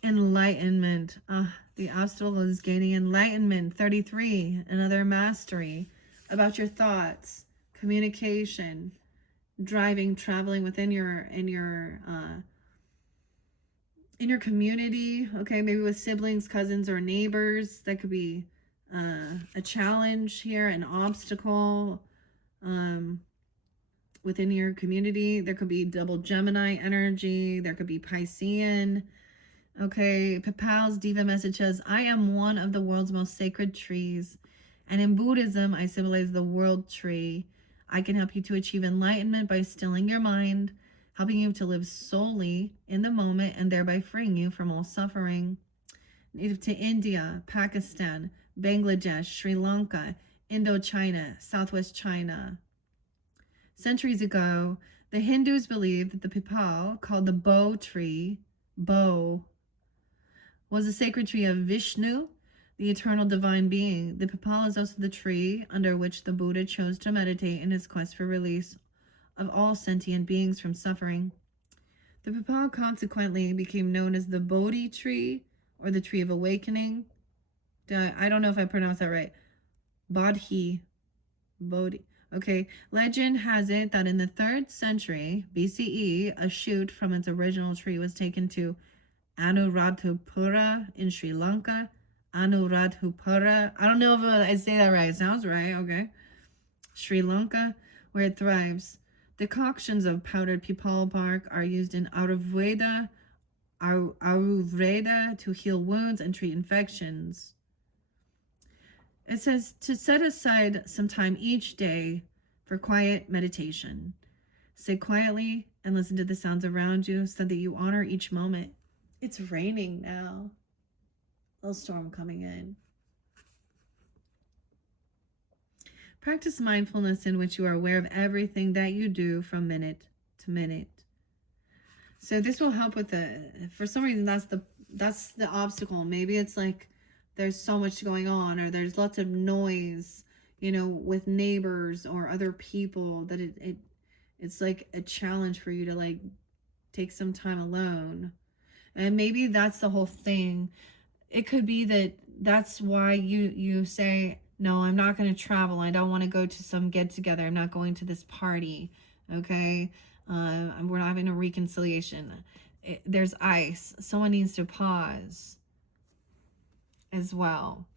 Enlightenment. The obstacle is gaining enlightenment. 33. Another mastery about your thoughts, communication, driving, traveling within your community. Okay, maybe with siblings, cousins, or neighbors. That could be a challenge here, an obstacle within your community. There could be double Gemini energy. There could be Piscean. Okay, Pipal's diva message says, I am one of the world's most sacred trees, and in Buddhism, I symbolize the world tree. I can help you to achieve enlightenment by stilling your mind, helping you to live solely in the moment, and thereby freeing you from all suffering. Native to India, Pakistan, Bangladesh, Sri Lanka, Indochina, Southwest China. Centuries ago, the Hindus believed that the pipal, called the bow tree, was a sacred tree of Vishnu, the eternal divine being. The pipal is also the tree under which the Buddha chose to meditate in his quest for release of all sentient beings from suffering. The pipal consequently became known as the Bodhi tree, or the tree of awakening. I don't know if I pronounced that right. Bodhi. Okay, legend has it that in the 3rd century BCE, a shoot from its original tree was taken to Anuradhapura in Sri Lanka. Anuradhapura. I don't know if I say that right. It sounds right. Okay. Sri Lanka, where it thrives. Decoctions of powdered pipal bark are used in Ayurveda to heal wounds and treat infections. It says to set aside some time each day for quiet meditation. Sit quietly and listen to the sounds around you so that you honor each moment. It's raining now. A little storm coming in. Practice mindfulness in which you are aware of everything that you do from minute to minute. So this will help with for some reason, that's the obstacle. Maybe it's like there's so much going on, or there's lots of noise, with neighbors or other people, that it's like a challenge for you to like take some time alone. And maybe that's the whole thing. It could be that's why you say, no, I'm not going to travel. I don't want to go to some get together. I'm not going to this party. Okay. We're not having a reconciliation. There's ice. Someone needs to pause as well.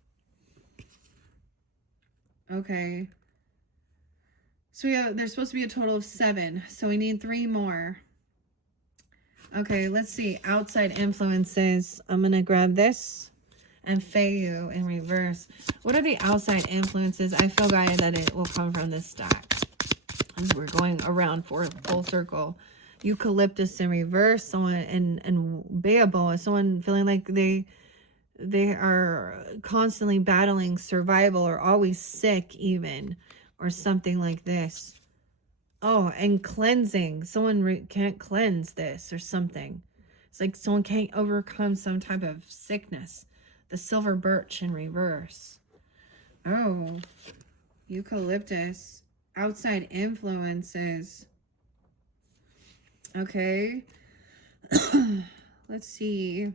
Okay. So there's supposed to be a total of 7. So we need 3 more. Okay, let's see. Outside influences. I'm going to grab this and Feiyu in reverse. What are the outside influences? I feel guided that it will come from this stack. As we're going around for a full circle. Eucalyptus in reverse. Someone and Baoboa. Someone feeling like they are constantly battling survival, or always sick even, or something like this. Oh, and cleansing. Someone can't cleanse this or something. It's like someone can't overcome some type of sickness. The silver birch in reverse. Oh, eucalyptus. Outside influences. Okay. Let's see.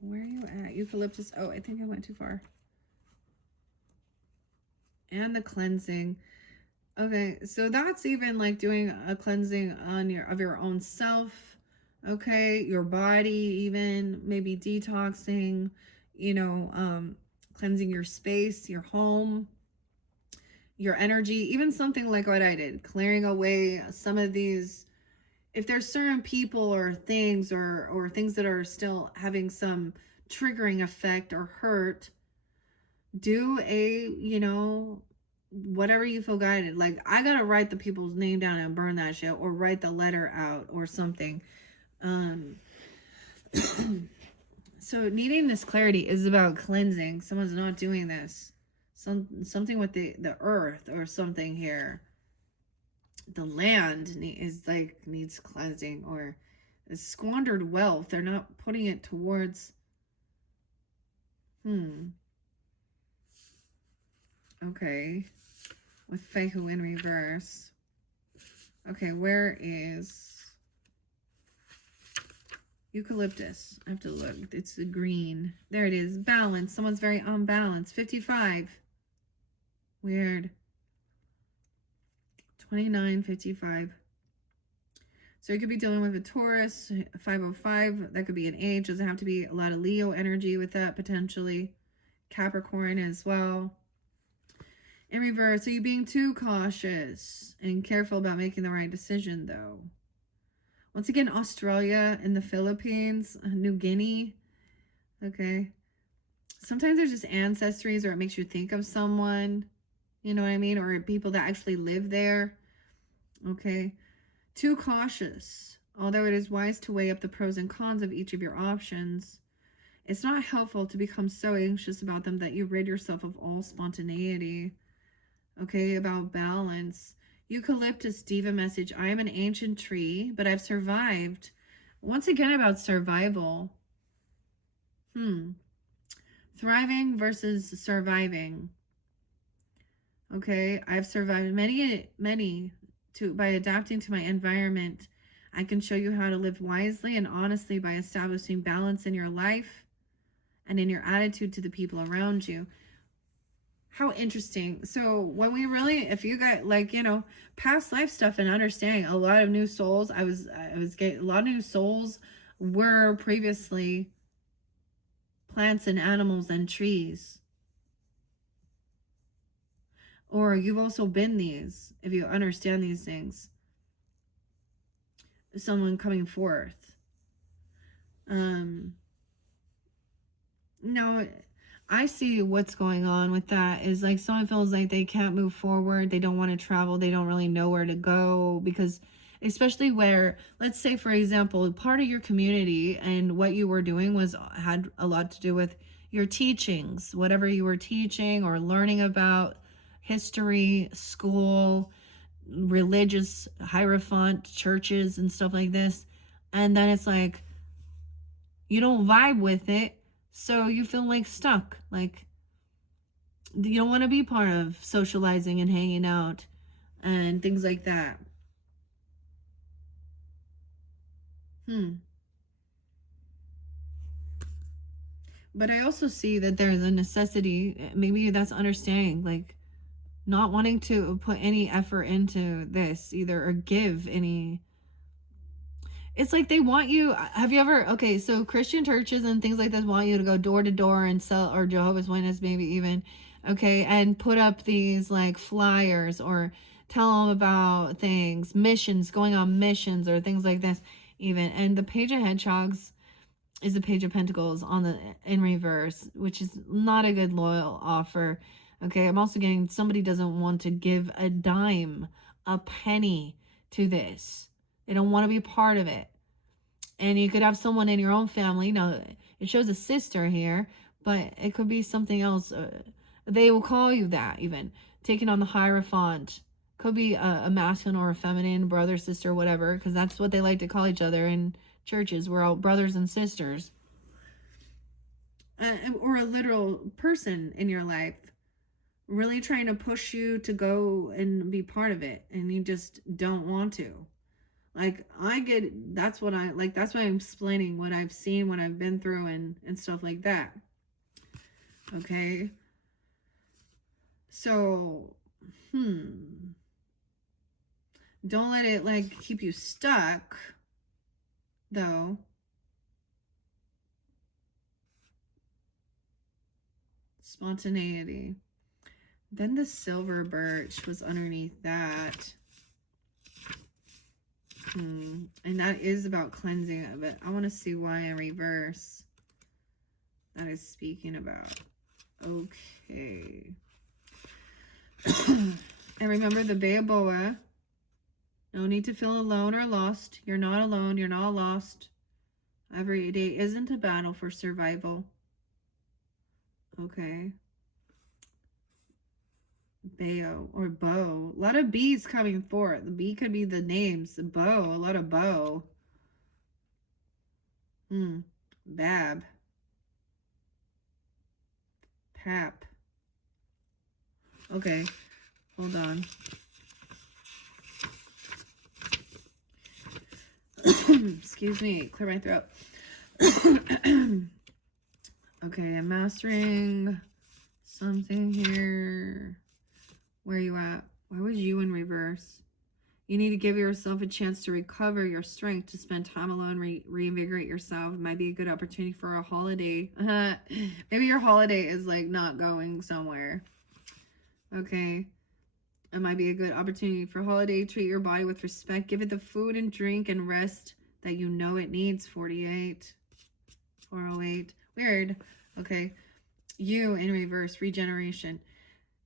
Where are you at? Eucalyptus. Oh, I think I went too far. And the cleansing. Okay, so that's even like doing a cleansing on your own self. Okay, your body, even maybe detoxing, cleansing your space, your home, your energy, even something like what I did, clearing away some of these. If there's certain people or things or things that are still having some triggering effect or hurt, do whatever you feel guided. Like, I gotta write the people's name down and burn that shit, or write the letter out or something. So needing this clarity is about cleansing. Someone's not doing this. Something with the earth or something here. The land needs cleansing, or squandered wealth. They're not putting it towards. Okay. With Feihu in reverse. Okay, where is eucalyptus? I have to look. It's the green. There it is. Balance. Someone's very unbalanced. 55. Weird. 29, 55. So you could be dealing with a Taurus, 505. That could be an age. Doesn't have to be a lot of Leo energy with that, potentially. Capricorn as well. In reverse, are you being too cautious and careful about making the right decision, though? Once again, Australia and the Philippines, New Guinea. Okay. Sometimes there's just ancestries, or it makes you think of someone, you know what I mean? Or people that actually live there. Okay. Too cautious. Although it is wise to weigh up the pros and cons of each of your options, it's not helpful to become so anxious about them that you rid yourself of all spontaneity. Okay, about balance. Eucalyptus diva message. I am an ancient tree, but I've survived. Once again, about survival. Thriving versus surviving. Okay, I've survived many by adapting to my environment. I can show you how to live wisely and honestly by establishing balance in your life and in your attitude to the people around you. How interesting. So when we really, if you got past life stuff and understanding a lot of new souls, I was getting a lot of new souls were previously plants and animals and trees. Or you've also been these, if you understand these things. Someone coming forth. No, I see what's going on with that is like someone feels like they can't move forward. They don't want to travel. They don't really know where to go, because especially where, let's say, for example, part of your community and what you were doing had a lot to do with your teachings, whatever you were teaching or learning about history, school, religious hierophant churches and stuff like this. And then it's like, you don't vibe with it. So you feel like stuck, like you don't want to be part of socializing and hanging out and things like that. But I also see that there's a necessity, maybe that's understanding, like not wanting to put any effort into this either, or give any. It's like they want you. Have you ever, okay, so Christian churches and things like this want you to go door to door and sell, or Jehovah's Witness maybe even, okay, and put up these like flyers or tell them about things, missions, going on missions or things like this even. And the Page of Hedgehogs is the Page of Pentacles in reverse, which is not a good loyal offer. Okay, I'm also getting somebody doesn't want to give a dime, a penny to this. They don't want to be part of it. And you could have someone in your own family. Now, it shows a sister here, but it could be something else. They will call you that even. Taking on the Hierophant. Could be a masculine or a feminine, brother, sister, whatever, because that's what they like to call each other in churches. We're all brothers and sisters. Or a literal person in your life. really trying to push you to go and be part of it, and you just don't want to. Like, I get, that's what I like, that's why I'm explaining what I've seen, what I've been through, and stuff like that. Okay. So, don't let it like keep you stuck, though. Spontaneity. Then the silver birch was underneath that. And that is about cleansing, but I want to see why in reverse that is speaking about. Okay. And remember the Baoboa. No need to feel alone or lost. You're not alone. You're not lost. Every day isn't a battle for survival. Okay. Bao or bow. A lot of B's coming forth. The B could be the names. The bow. A lot of bow. Bab. Pap. Okay. Hold on. Excuse me. Clear my throat. Okay, I'm mastering something here. Where are you at? Why was you in reverse? You need to give yourself a chance to recover your strength, to spend time alone, reinvigorate yourself. It might be a good opportunity for a holiday. Maybe your holiday is like not going somewhere. Okay. It might be a good opportunity for a holiday. Treat your body with respect. Give it the food and drink and rest that you know it needs. 48. 408. Weird. Okay. You in reverse. Regeneration.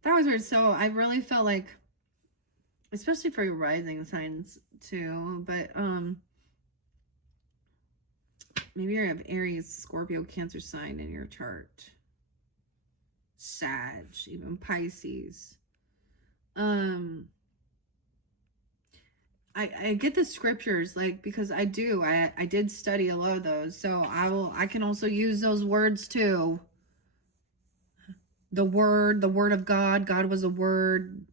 That was weird. So I really felt like, especially for your rising signs too, but maybe you have Aries, Scorpio, Cancer sign in your chart. Sag, even Pisces. I get the scriptures, like, because I did study a lot of those, so I can also use those words too. The word of God. God was a word.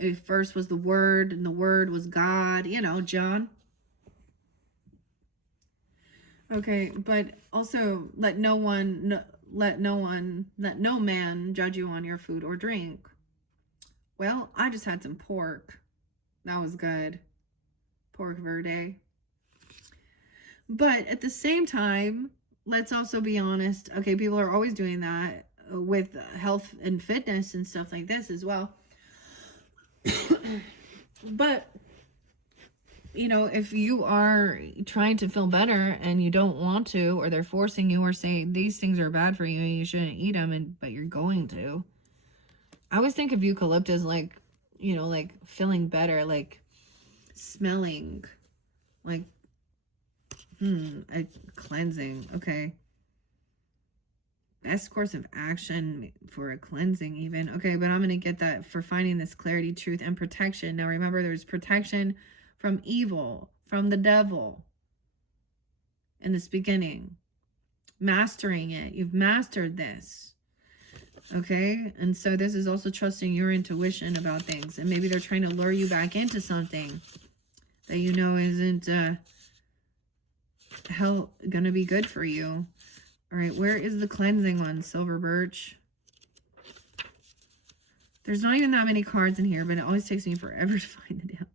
It first was the word, and the word was God, you know, John. Okay, but also let no man judge you on your food or drink. Well, I just had some pork. That was good. Pork verde. But at the same time, let's also be honest. Okay, people are always doing that with health and fitness and stuff like this as well. But, you know, if you are trying to feel better and you don't want to, or they're forcing you or saying these things are bad for you and you shouldn't eat them, but you're going to. I always think of eucalyptus like, you know, like feeling better, like smelling, like, cleansing. Okay. Best course of action for a cleansing even. Okay, but I'm going to get that for finding this clarity, truth, and protection. Now remember, there's protection from evil, from the devil in this beginning. Mastering it. You've mastered this. Okay, and so this is also trusting your intuition about things. And maybe they're trying to lure you back into something that you know isn't going to be good for you. All right, where is the cleansing one? Silver birch. There's not even that many cards in here, but it always takes me forever to find it out.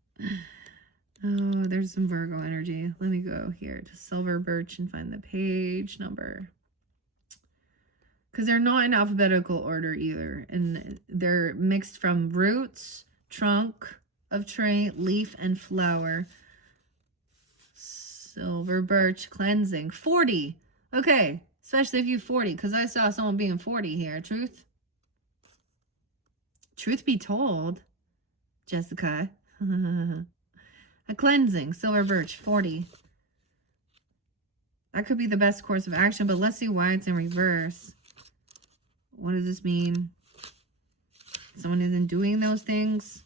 Oh, there's some Virgo energy. Let me go here to silver birch and find the page number. Because they're not in alphabetical order either. And they're mixed from roots, trunk of tree, leaf, and flower. Silver birch cleansing. 40. Okay. Especially if you're 40, because I saw someone being 40 here. Truth be told, Jessica. A cleansing, silver birch, 40. That could be the best course of action, but let's see why it's in reverse. What does this mean? Someone isn't doing those things?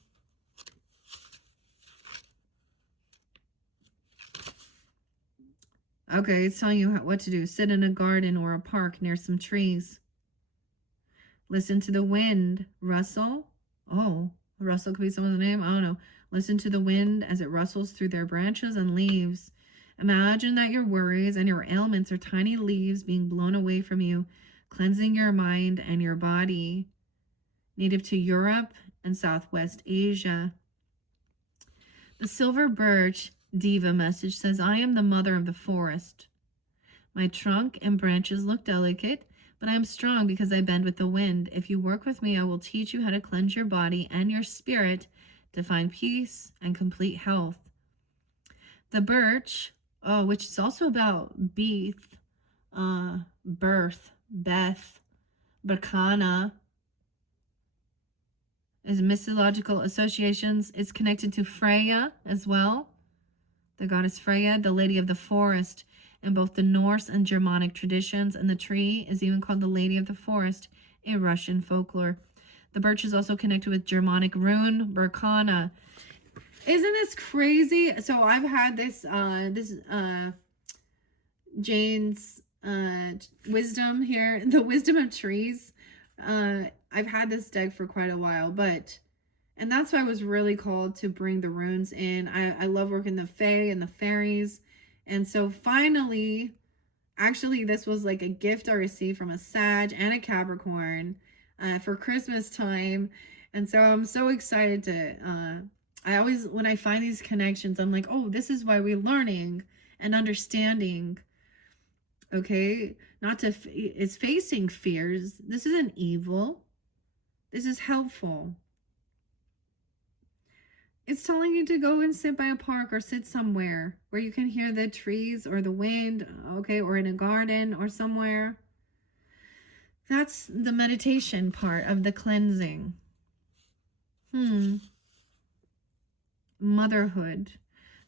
Okay, it's telling you what to do. Sit in a garden or a park near some trees. Listen to the wind rustle. Oh, rustle could be someone's name. I don't know. Listen to the wind as it rustles through their branches and leaves. Imagine that your worries and your ailments are tiny leaves being blown away from you, cleansing your mind and your body. Native to Europe and Southwest Asia. The silver birch diva message says, I am the mother of the forest. My trunk and branches look delicate, but I am strong because I bend with the wind. If you work with me, I will teach you how to cleanse your body and your spirit to find peace and complete health. The birch, which is also about Beeth, birth, Beth, Bacana, is mythological associations. It's connected to Freya as well, the goddess Freya, the lady of the forest, in both the Norse and Germanic traditions, and the tree is even called the Lady of the Forest in Russian folklore. The birch is also connected with Germanic rune, Berkana. Isn't this crazy? So I've had this Jane's wisdom here, the wisdom of trees. I've had this deck for quite a while, and that's why I was really called to bring the runes in. I love working the fae and the fairies. And so finally, actually, this was like a gift I received from a Sag and a Capricorn for Christmas time. And so I'm so excited to, I always, when I find these connections, I'm like, oh, this is why we're learning and understanding. Okay, not to, it's facing fears. This isn't evil. This is helpful. It's telling you to go and sit by a park or sit somewhere where you can hear the trees or the wind, okay, or in a garden or somewhere. That's the meditation part of the cleansing. Motherhood.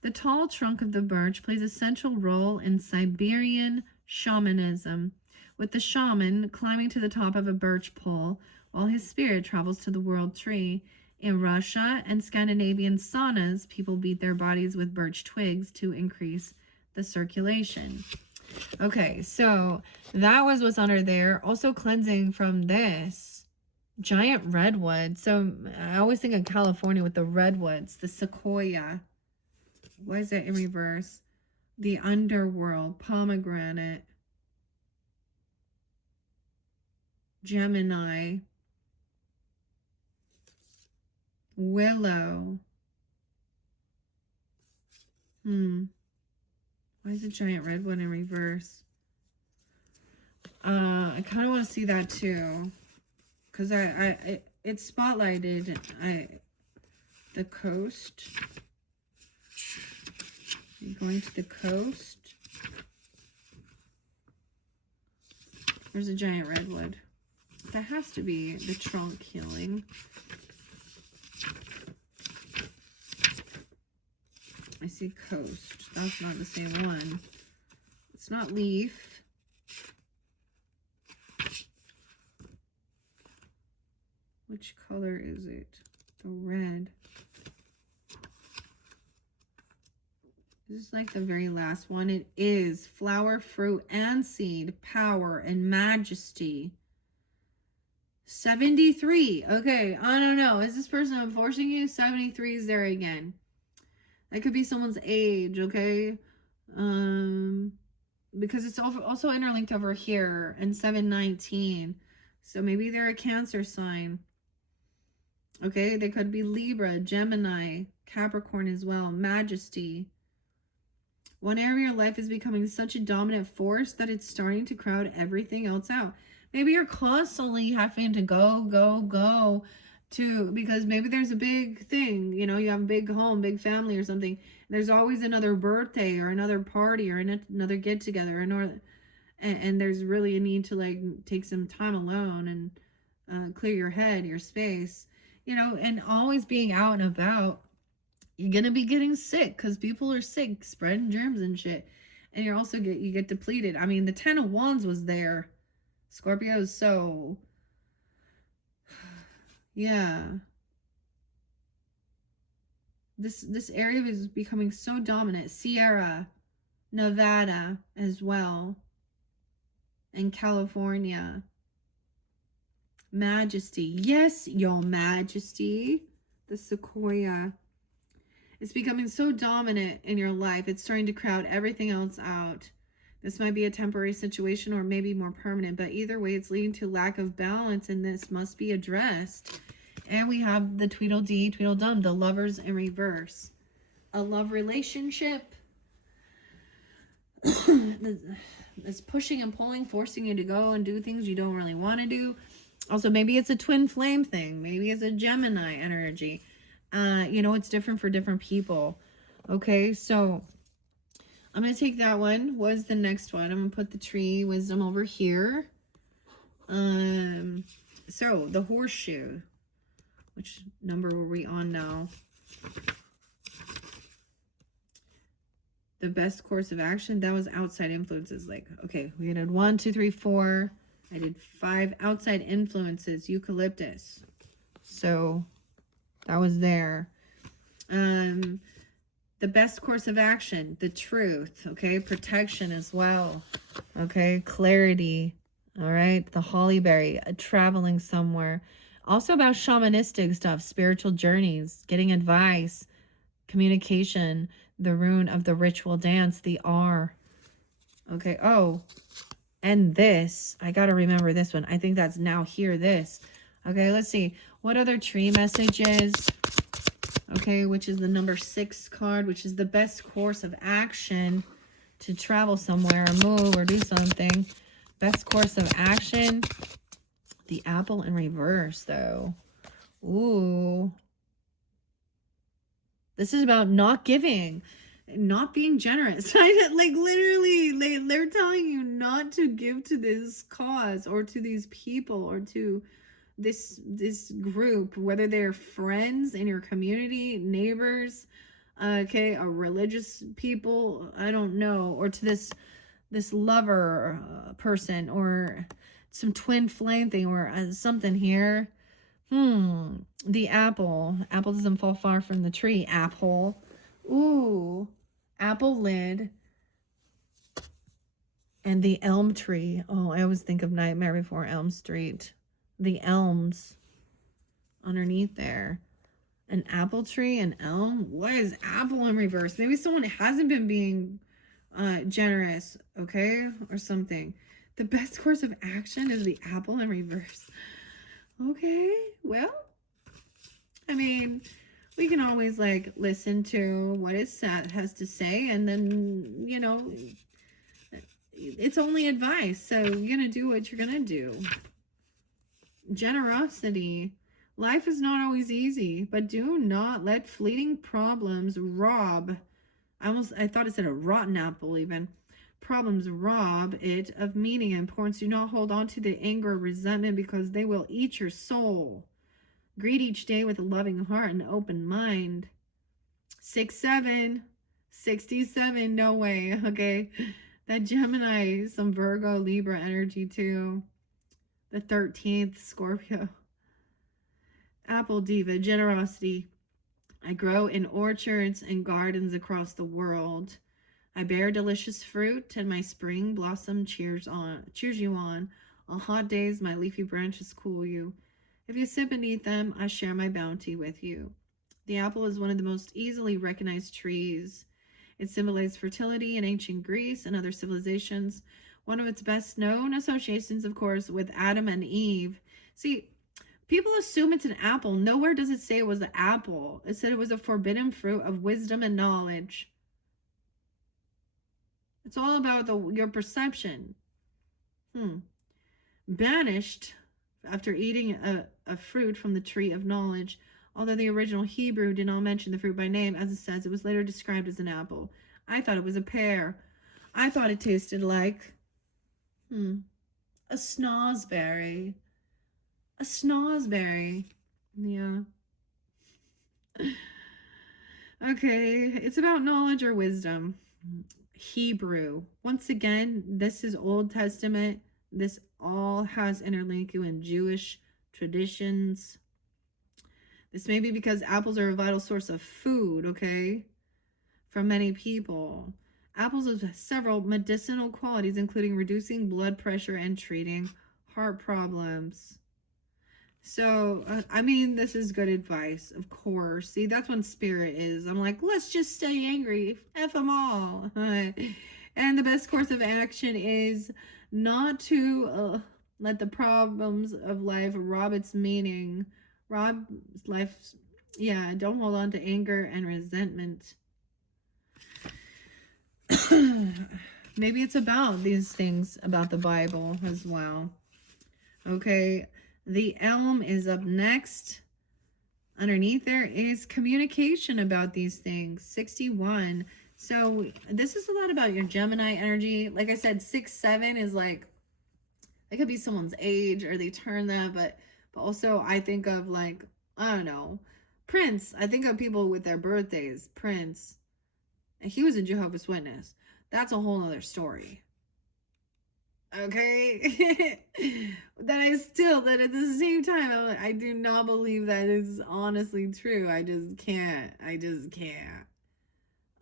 The tall trunk of the birch plays a central role in Siberian shamanism, with the shaman climbing to the top of a birch pole while his spirit travels to the world tree. In Russia and Scandinavian saunas, people beat their bodies with birch twigs to increase the circulation. Okay, so that was what's under there. Also cleansing from this giant redwood. So I always think of California with the redwoods, the sequoia. What is it in reverse? The underworld, pomegranate, Gemini, willow. Why is a giant redwood in reverse? I kind of want to see that too, because it's spotlighted. The coast. Going to the coast. There's a giant redwood. That has to be the trunk healing. I see coast. That's not the same one. It's not leaf. Which color is it? The red. This is like the very last one. It is flower, fruit, and seed, power, and majesty. 73. Okay, I don't know. Is this person enforcing you? 73 is there again. That could be someone's age, okay? Because it's also interlinked over here in 719. So maybe they're a Cancer sign. Okay, they could be Libra, Gemini, Capricorn as well, Majesty. One area of your life is becoming such a dominant force that it's starting to crowd everything else out. Maybe you're constantly having to go because maybe there's a big thing, you know, you have a big home, big family or something. There's always another birthday or another party or another get together, and there's really a need to like take some time alone and clear your head, your space, you know, and always being out and about. You're gonna be getting sick because people are sick, spreading germs and shit, and you get depleted. I mean, the 10 of Wands was there, Scorpio, so yeah, this area is becoming so dominant. Sierra Nevada as well, and California. Majesty. Yes, your majesty. The sequoia. It's becoming so dominant in your life. It's starting to crowd everything else out. This might be a temporary situation or maybe more permanent, but either way, it's leading to lack of balance, and this must be addressed. And we have the Tweedledee, Tweedledum, the lovers in reverse. A love relationship. This pushing and pulling, forcing you to go and do things you don't really want to do. Also, maybe it's a twin flame thing. Maybe it's a Gemini energy. It's different for different people. Okay, so I'm going to take that one. What's the next one? I'm going to put the tree wisdom over here. So the horseshoe. Which number were we on now? The best course of action. That was outside influences. Like, okay, we did 1, 2, 3, 4. I did 5 outside influences. Eucalyptus. So that was there. The best course of action, the truth, okay? Protection as well, okay? Clarity, all right? The hollyberry, traveling somewhere. Also about shamanistic stuff, spiritual journeys, getting advice, communication, the rune of the ritual dance, the R. Okay, oh, and this, I got to remember this one. I think that's now here, this. Okay, let's see. What other tree messages? Okay, which is the number 6 card, which is the best course of action to travel somewhere or move or do something. Best course of action. The apple in reverse, though. Ooh. This is about not giving, not being generous. Like literally, they're telling you not to give to this cause or to these people or to this group, whether they're friends in your community, neighbors, okay, or religious people, I don't know, or to this lover person, or some twin flame thing, or something here. The apple doesn't fall far from the tree. Apple. Ooh, apple lid. And the elm tree. Oh, I always think of Nightmare Before Elm Street. The elms underneath there. An apple tree, an elm. What is apple in reverse? Maybe someone hasn't been being generous, okay, or something. The best course of action is the apple in reverse. Okay, well, I mean, we can always like listen to what it has to say, and then it's only advice, so you're gonna do what you're gonna do. Generosity. Life is not always easy, but do not let fleeting problems rob. I thought it said a rotten apple even. Problems rob it of meaning and importance. Do not hold on to the anger or resentment, because they will eat your soul. Greet each day with a loving heart and open mind. 6-7. 67. No way. Okay. That Gemini, some Virgo, Libra energy too. The 13th, Scorpio. Apple diva, generosity. I grow in orchards and gardens across the world. I bear delicious fruit, and my spring blossom cheers you on. On hot days, my leafy branches cool you. If you sit beneath them, I share my bounty with you. The apple is one of the most easily recognized trees. It symbolized fertility in ancient Greece and other civilizations. One of its best known associations, of course, with Adam and Eve. See, people assume it's an apple. Nowhere does it say it was an apple. It said it was a forbidden fruit of wisdom and knowledge. It's all about your perception. Banished after eating a fruit from the tree of knowledge. Although the original Hebrew did not mention the fruit by name, as it says, it was later described as an apple. I thought it was a pear. I thought it tasted like a snozzberry. A snozzberry. Yeah. Okay, it's about knowledge or wisdom. Hebrew. Once again, this is Old Testament. This all has interlinking in Jewish traditions. This may be because apples are a vital source of food, okay, for many people. Apples have several medicinal qualities, including reducing blood pressure and treating heart problems. So, I mean, this is good advice, of course. See, that's when spirit is. I'm like, let's just stay angry. F them all. And the best course of action is not to let the problems of life rob its meaning. Rob life. Yeah, don't hold on to anger and resentment. Maybe it's about these things about the Bible as well. Okay, the elm is up next. Underneath there is communication about these things. 61. So this is a lot about your Gemini energy. Like I said, 6-7 is like, it could be someone's age or they turn that, but also I think of like, I don't know, Prince. I think of people with their birthdays. Prince. He was a Jehovah's Witness. That's a whole other story. Okay. That at the same time, I do not believe that is honestly true. I just can't.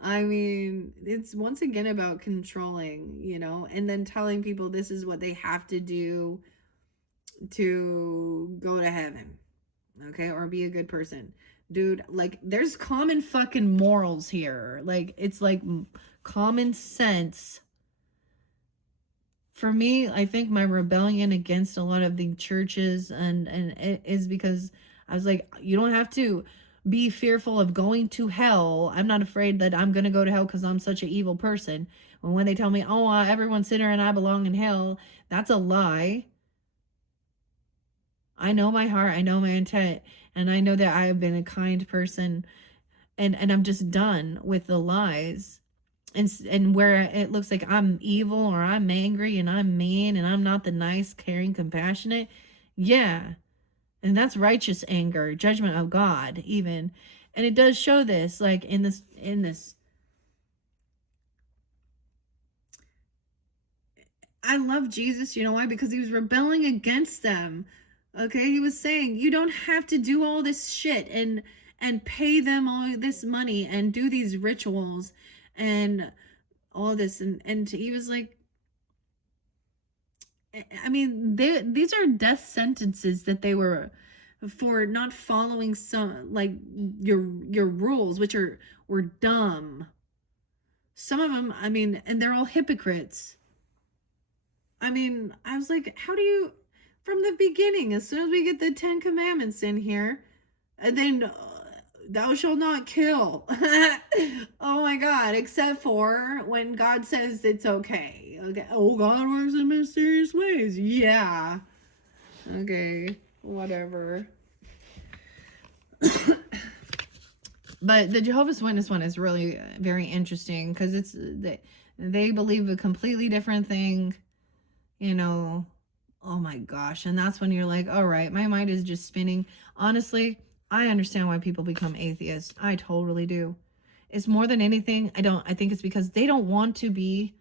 I mean, it's once again about controlling, and then telling people this is what they have to do to go to heaven. Okay, or be a good person. Dude, like, there's common fucking morals here. Like, it's like common sense. For me, I think my rebellion against a lot of the churches and it is because I was like, you don't have to be fearful of going to hell. I'm not afraid that I'm going to go to hell because I'm such an evil person. When they tell me, oh, everyone's sinner and I belong in hell, that's a lie. I know my heart, I know my intent, and I know that I have been a kind person, and I'm just done with the lies. And where it looks like I'm evil or I'm angry and I'm mean and I'm not the nice, caring, compassionate. Yeah. And that's righteous anger, judgment of God, even. And it does show this, like in this I love Jesus, you know why? Because he was rebelling against them. Okay, he was saying, you don't have to do all this shit and pay them all this money and do these rituals and all this, and he was like, I mean, these are death sentences that they were for not following some, like, your rules, which were dumb. Some of them, I mean, and they're all hypocrites. I mean, I was like, how do you, from the beginning, as soon as we get the 10 Commandments in here, and then thou shalt not kill. Oh my God, except for when God says it's okay. Okay. Oh, God works in mysterious ways. Yeah. Okay. Whatever. But the Jehovah's Witness one is really very interesting because it's they believe a completely different thing, Oh my gosh. And that's when you're like, all right, my mind is just spinning. Honestly, I understand why people become atheists. I totally do. It's more than anything, I think it's because they don't want to be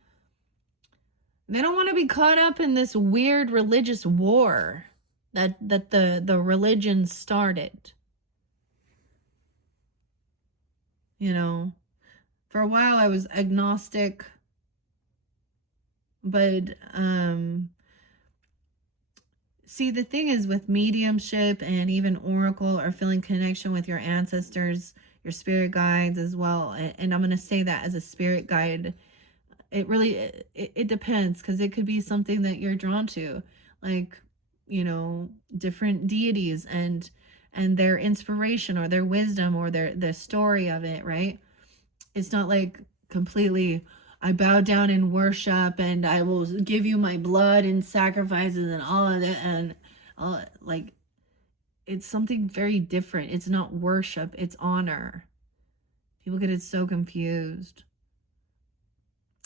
caught up in this weird religious war that the religion started. For a while I was agnostic, but see, the thing is with mediumship and even oracle or feeling connection with your ancestors, your spirit guides as well, and I'm going to say that as a spirit guide, it really it depends, because it could be something that you're drawn to, like, different deities and their inspiration or their wisdom or the story of it, right? It's not like completely, I bow down in worship and I will give you my blood and sacrifices and all of that, and all, like, it's something very different. It's not worship, it's honor. People get it so confused.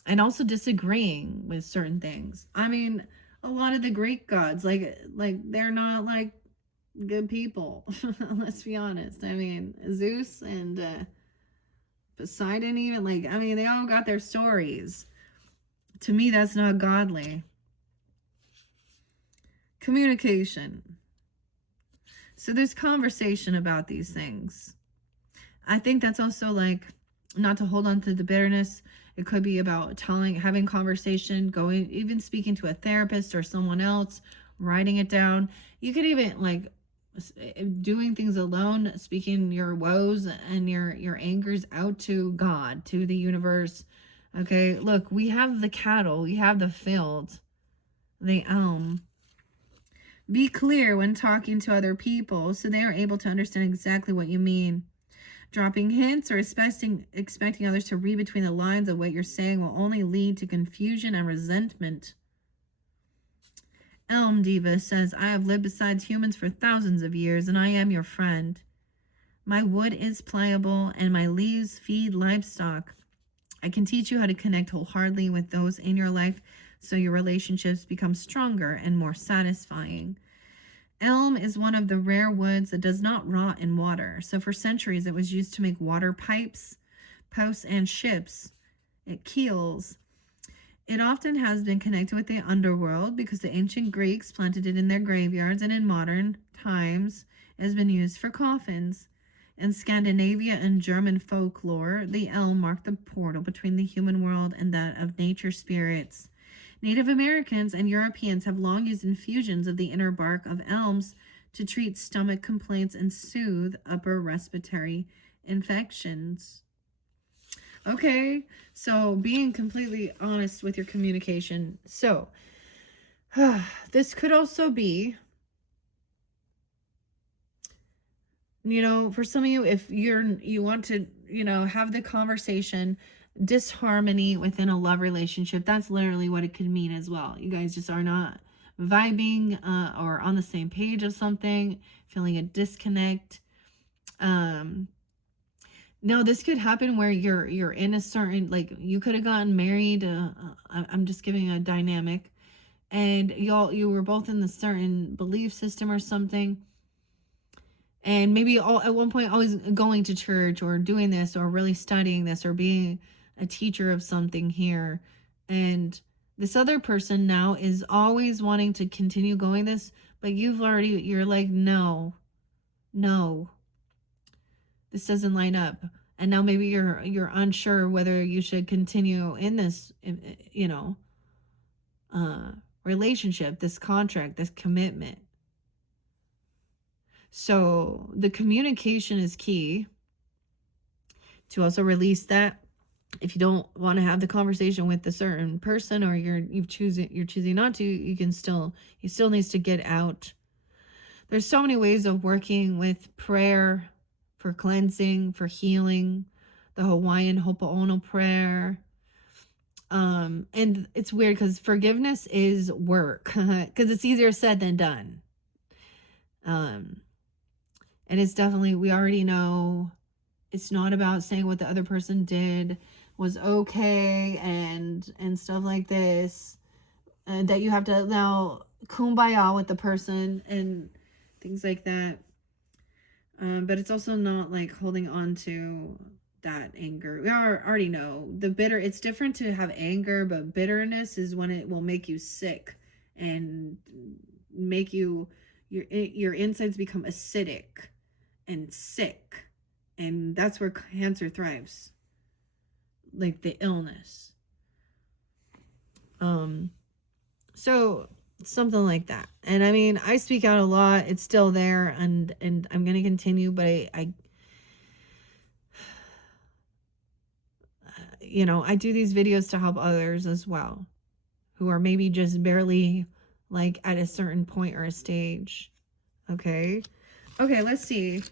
And also disagreeing with certain things. I mean, a lot of the Greek gods, like they're not like good people. Let's be honest. I mean, Zeus and Poseidon, even, like, I mean, they all got their stories. To me, that's not godly. Communication. So there's conversation about these things. I think that's also, like, not to hold on to the bitterness. It could be about having conversation, going, even speaking to a therapist or someone else, writing it down. You could even, like, doing things alone, speaking your woes and your angers out to God, to the universe. Okay, look, we have the cattle, we have the field, the elm. Be clear when talking to other people so they are able to understand exactly what you mean. Dropping hints or expecting others to read between the lines of what you're saying will only lead to confusion and resentment. Elm Diva says, I have lived beside humans for thousands of years, and I am your friend. My wood is pliable, and my leaves feed livestock. I can teach you how to connect wholeheartedly with those in your life so your relationships become stronger and more satisfying. Elm is one of the rare woods that does not rot in water. So for centuries, it was used to make water pipes, posts, and ships. It keels. It often has been connected with the underworld because the ancient Greeks planted it in their graveyards, and in modern times it has been used for coffins. In Scandinavia and German folklore, the elm marked the portal between the human world and that of nature spirits. Native Americans and Europeans have long used infusions of the inner bark of elms to treat stomach complaints and soothe upper respiratory infections. Okay, so being completely honest with your communication. So, this could also be, for some of you, if you want to, have the conversation, disharmony within a love relationship, that's literally what it could mean as well. You guys just are not vibing or on the same page of something, feeling a disconnect. No, this could happen where you're in a certain, like, you could have gotten married. I'm just giving a dynamic, and you were both in the certain belief system or something, and maybe all at one point always going to church or doing this or really studying this or being a teacher of something here, and this other person now is always wanting to continue going this, but you're like, no, this doesn't line up, and now maybe you're unsure whether you should continue in this relationship, this contract, this commitment. So the communication is key to also release that. If you don't want to have the conversation with the certain person, or you're choosing not to, you still needs to get out. There's so many ways of working with prayer, for cleansing, for healing, the Hawaiian Ho'oponopono prayer. And it's weird because forgiveness is work because it's easier said than done. And it's definitely, we already know it's not about saying what the other person did was okay and stuff like this, and that you have to now kumbaya with the person and things like that. But it's also not like holding on to that anger. We already know it's different to have anger, but bitterness is when it will make you sick and make your insides become acidic and sick, and that's where cancer thrives, like the illness. So something like that. And I mean, I speak out a lot. It's still there, and I'm going to continue, but I do these videos to help others as well, who are maybe just barely like at a certain point or a stage. Okay, let's see.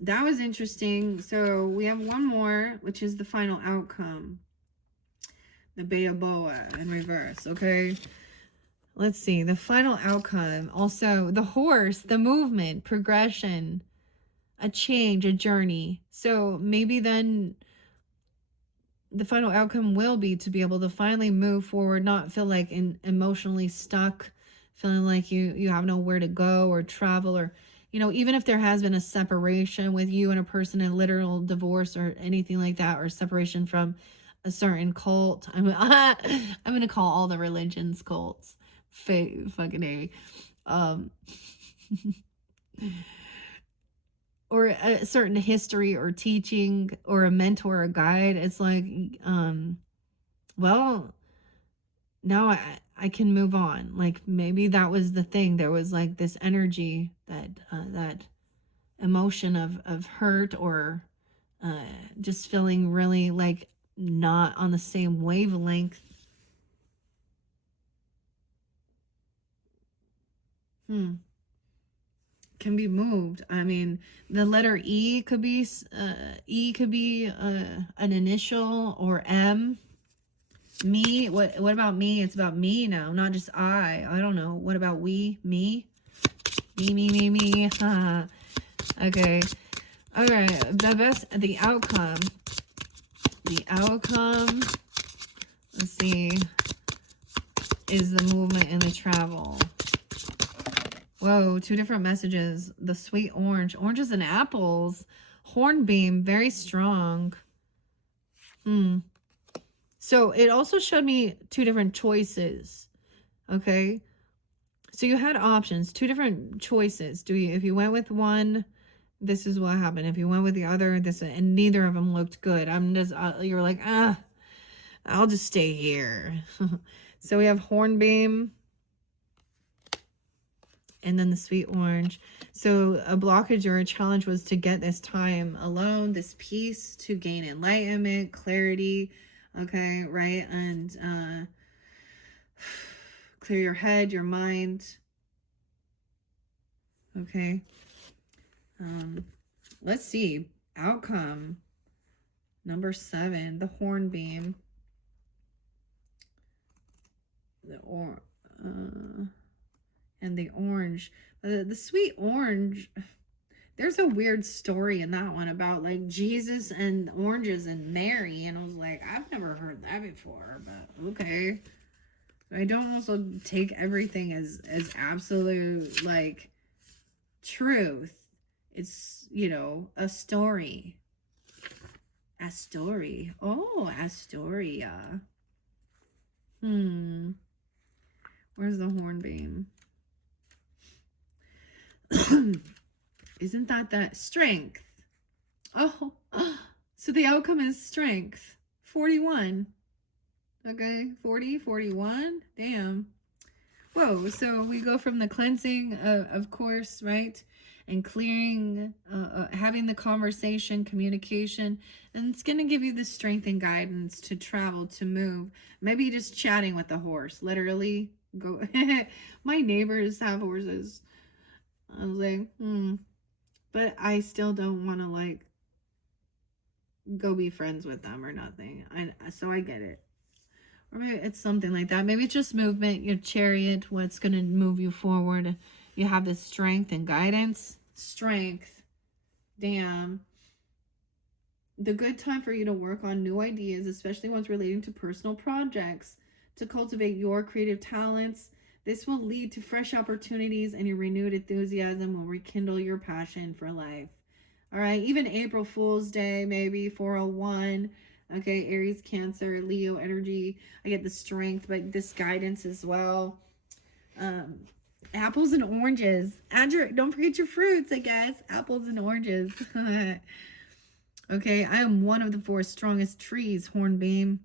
That was interesting. So we have one more, which is the final outcome. The Bayaboa in reverse. Okay, let's see. The final outcome. Also, the horse, the movement, progression, a change, a journey. So maybe then the final outcome will be to be able to finally move forward, not feel like emotionally stuck, feeling like you have nowhere to go or travel, or even if there has been a separation with you and a person, a literal divorce or anything like that, or separation from a certain cult. I'm gonna call all the religions cults. Fucking A. Or a certain history or teaching or a mentor or guide. It's like, well, now I can move on. Like maybe that was the thing. There was like this energy that that emotion of hurt, or uh, just feeling really like not on the same wavelength. Hmm. Can be moved. I mean, the letter E could be an initial, or M. Me. What about me? It's about me now, not just I. I don't know. What about we? Me. Me. Okay. All right. The outcome. The outcome. Let's see. Is the movement and the travel. Whoa, two different messages. The sweet orange. Oranges and apples. Hornbeam, very strong. So it also showed me two different choices. Okay. So you had options, two different choices. If you went with one, this is what happened. If you went with the other, this, and neither of them looked good. You're like, I'll just stay here. So we have hornbeam. And then the sweet orange. So a blockage or a challenge was to get this time alone, this peace, to gain enlightenment, clarity, okay, right? And clear your head, your mind, okay? Let's see. Outcome number 7, the hornbeam. And the orange. The sweet orange, there's a weird story in that one about like Jesus and oranges and Mary, and I was like, I've never heard that before, but okay. I don't also take everything as absolute like truth. It's, you know, a story. Oh, Astoria. Where's the hornbeam? Isn't that strength? Oh, so the outcome is strength. 41. Okay, 40, 41. Damn. Whoa, so we go from the cleansing, of course, right? And clearing, having the conversation, communication, and it's going to give you the strength and guidance to travel, to move. Maybe just chatting with the horse, literally. Go. My neighbors have horses. I was like, but I still don't want to like go be friends with them or nothing. So I get it. Or maybe it's something like that. Maybe it's just movement, your chariot, what's going to move you forward. You have this strength and guidance. Strength. Damn. The good time for you to work on new ideas, especially ones relating to personal projects, to cultivate your creative talents. This will lead to fresh opportunities, and your renewed enthusiasm will rekindle your passion for life. All right, even April Fool's Day, maybe 401. Okay, Aries, Cancer, Leo energy. I get the strength, but this guidance as well. Apples and oranges. Don't forget your fruits, I guess. Apples and oranges. Okay, I am one of the 4 strongest trees, hornbeam.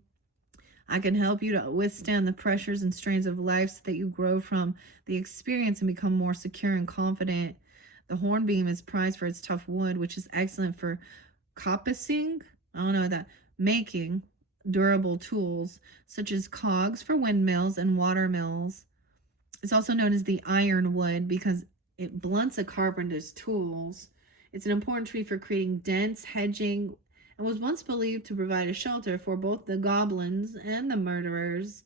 I can help you to withstand the pressures and strains of life so that you grow from the experience and become more secure and confident. The hornbeam is prized for its tough wood, which is excellent for coppicing. I don't know that. Making durable tools, such as cogs for windmills and water mills. It's also known as the ironwood because it blunts a carpenter's tools. It's an important tree for creating dense hedging, and was once believed to provide a shelter for both the goblins and the murderers.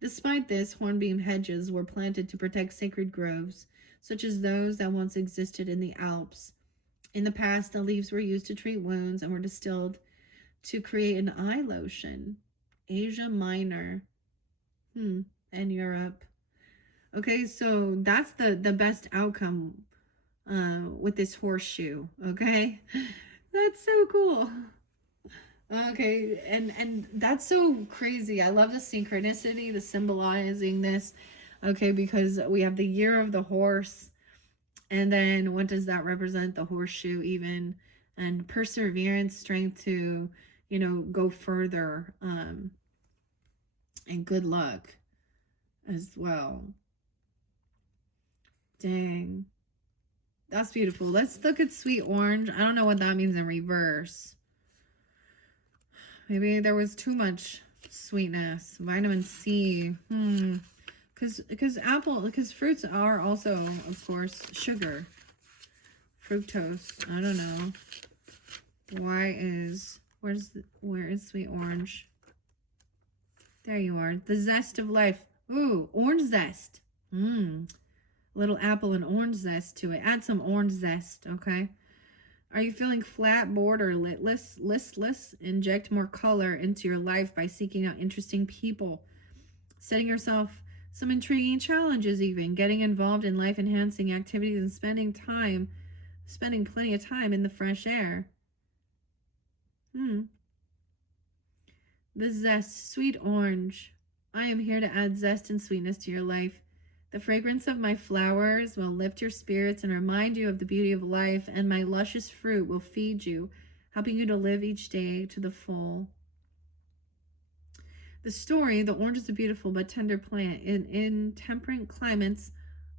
Despite this, hornbeam hedges were planted to protect sacred groves, such as those that once existed in the Alps. In the past, the leaves were used to treat wounds and were distilled to create an eye lotion. Asia Minor. And Europe. Okay, so that's the best outcome with this horseshoe. Okay, that's so cool. Okay, and that's so crazy. I love the synchronicity, the symbolizing this. Okay, because we have the year of the horse, and then what does that represent? The horseshoe, even, and perseverance, strength to, you know, go further, and good luck. as well. Dang. That's beautiful. Let's look at sweet orange. I don't know what that means in reverse. Maybe there was too much sweetness. Vitamin C. Because fruits are also, of course, sugar. Fructose. I don't know. Where is sweet orange? There you are. The zest of life. Ooh, orange zest. Little apple and orange zest to it. Add some orange zest, okay? Are you feeling flat, bored, or listless? Inject more color into your life by seeking out interesting people, setting yourself some intriguing challenges, even getting involved in life-enhancing activities, and spending plenty of time in the fresh air. The zest, sweet orange. I am here to add zest and sweetness to your life. The fragrance of my flowers will lift your spirits and remind you of the beauty of life, and my luscious fruit will feed you, helping you to live each day to the full. The story, the orange is a beautiful but tender plant. In temperate climates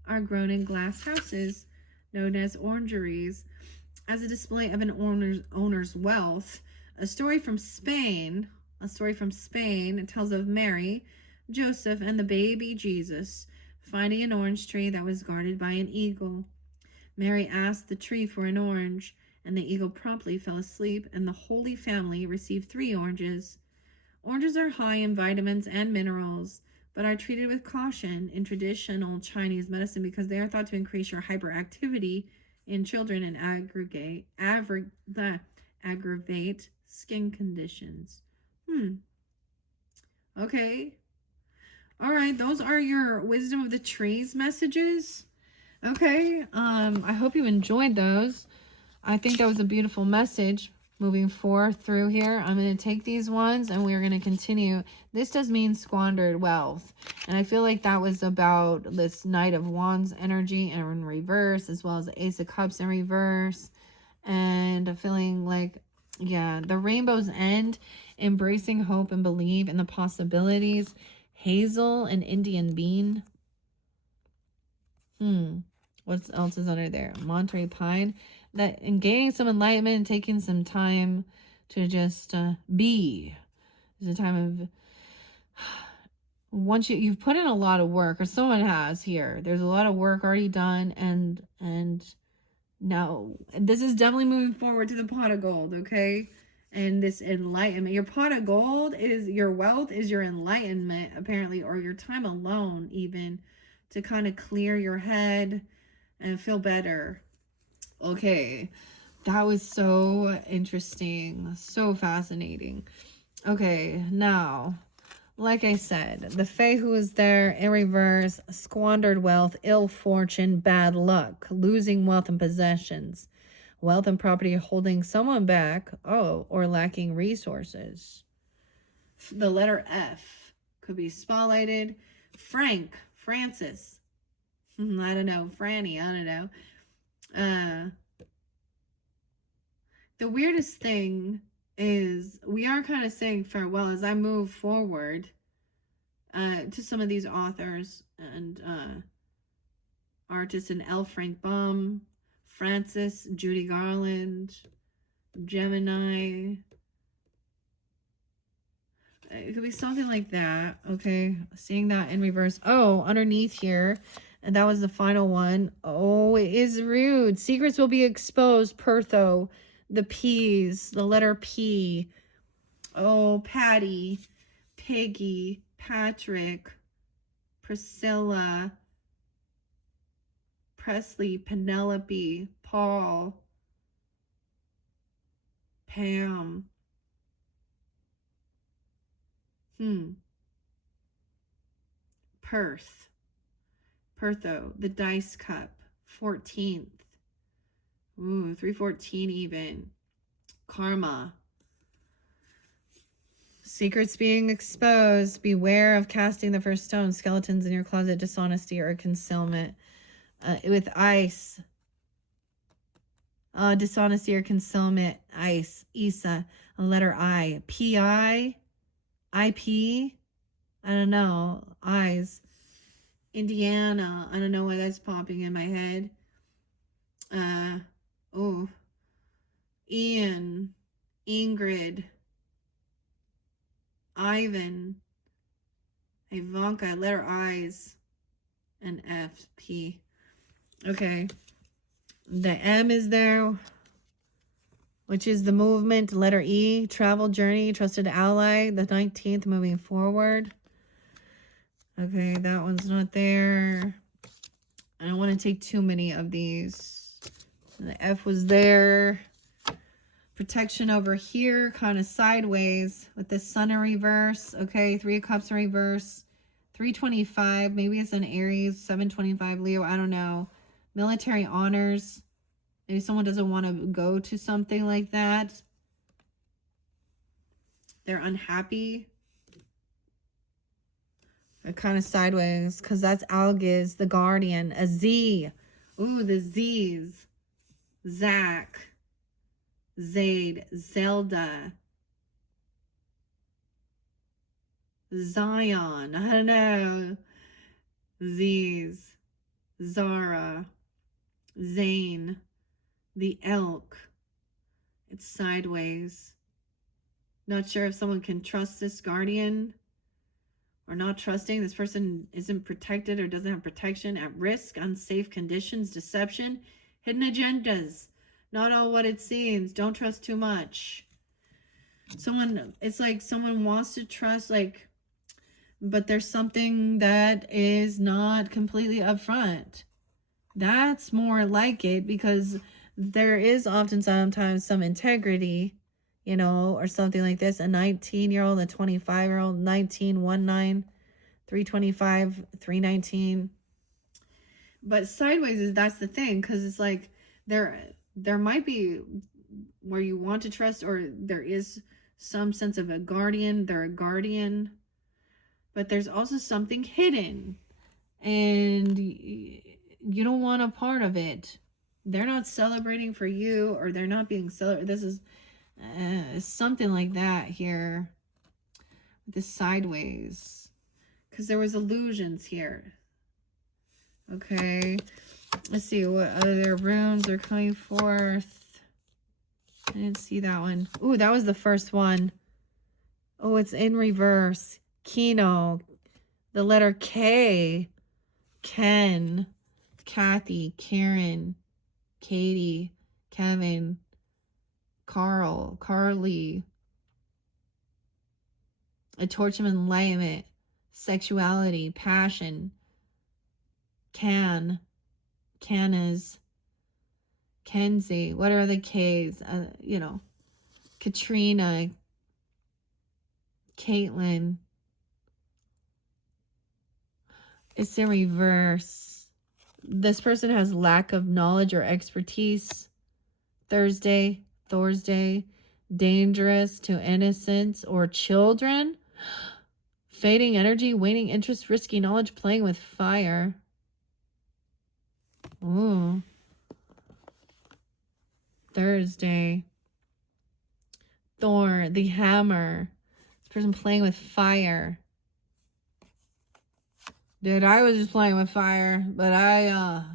are grown in glass houses, known as orangeries, as a display of an owner's wealth. A story from Spain tells of Mary, Joseph, and the baby Jesus finding an orange tree that was guarded by an eagle. Mary asked the tree for an orange, and the eagle promptly fell asleep, and the Holy Family received 3 oranges. Oranges are high in vitamins and minerals, but are treated with caution in traditional Chinese medicine because they are thought to increase your hyperactivity in children and aggravate skin conditions. Okay. All right, those are your wisdom of the trees messages. Okay, I hope you enjoyed those. I think that was a beautiful message. Moving forth through here, I'm going to take these ones and we're going to continue. This does mean squandered wealth. And I feel like that was about this Knight of Wands energy in reverse, as well as the Ace of Cups in reverse. And I'm feeling like, yeah, the rainbow's end, embracing hope and believe in the possibilities. Hazel and Indian bean. What else is under there? Monterey pine. That and gaining some enlightenment and taking some time to just be. Is a time of once you've put in a lot of work, or someone has here. There's a lot of work already done, and now this is definitely moving forward to the pot of gold, okay? And this enlightenment. Your pot of gold is your wealth, is your enlightenment, apparently, or your time alone, even, to kind of clear your head and feel better. Okay, that was so interesting, so fascinating. Okay, now, like I said, the Fae who is there in reverse, squandered wealth, ill fortune, bad luck, losing wealth and possessions, wealth and property holding someone back, or lacking resources. The letter F could be spotlighted. Francis, I don't know, Franny, I don't know. The weirdest thing is we are kind of saying farewell as I move forward to some of these authors and artists, and L. Frank Baum, Francis, Judy Garland, Gemini. It could be something like that. Okay, seeing that in reverse. Oh, underneath here, and that was the final one. Oh, it is rude. Secrets will be exposed. Pertho, the P's, the letter P. Oh, Patty, Peggy, Patrick, Priscilla, Presley, Penelope, Paul, Pam. Pertho, the dice cup, 14th. Ooh, 314 even. Karma. Secrets being exposed. Beware of casting the first stone. Skeletons in your closet. Dishonesty or concealment. With ice. Dishonesty or concealment. Ice. Isa. A letter I. P-I. IP. I don't know. Eyes. Indiana. I don't know why that's popping in my head. Oh. Ian. Ingrid. Ivan. Ivanka. Letter I's. And F. P. Okay. The M is there, which is the movement. Letter E. Travel, journey, trusted ally. The 19th, moving forward. Okay, that one's not there. I don't want to take too many of these. The F was there. Protection over here, kind of sideways with the sun in reverse. Okay, 3 of Cups in reverse. 325, maybe it's an Aries. 725 Leo, I don't know. Military honors. Maybe someone doesn't want to go to something like that. They're unhappy. They're kind of sideways because that's Algiz, the Guardian. A Z. Ooh, the Z's. Zach. Zaid. Zelda. Zion. I don't know. Z's. Zara. Zane. The Elk. It's sideways. Not sure if someone can trust this guardian or not trusting. This person isn't protected or doesn't have protection. At risk. Unsafe conditions. Deception. Hidden agendas. Not all what it seems. Don't trust too much. Someone, it's like someone wants to trust, like, but there's something that is not completely upfront. That's more like it, because there is often sometimes some integrity, you know, or something like this. A 19-year-old, a 25-year-old, 19, 19, 325, 319. But sideways is, that's the thing, because it's like there might be where you want to trust, or there is some sense of a guardian. They're a guardian, but there's also something hidden, and you don't want a part of it. They're not celebrating for you, or they're not being celebrated. This is something like that here. This sideways, because there was illusions here. Okay, let's see what other runes are coming forth. I didn't see that one. Ooh, that was the first one. Oh, it's in reverse. Kino. The letter K. Ken. Kathy. Karen. Katie. Kevin. Carl. Carly. A torch of enlightenment. Sexuality. Passion. Canas. Kenzie. What are the K's? You know. Katrina. Caitlin. It's in reverse. This person has lack of knowledge or expertise. Thursday. Dangerous to innocence or children. Fading energy, waning interest, risky knowledge, playing with fire. Ooh. Thursday. Thor, the hammer. This person playing with fire. Dude, I was just playing with fire, but I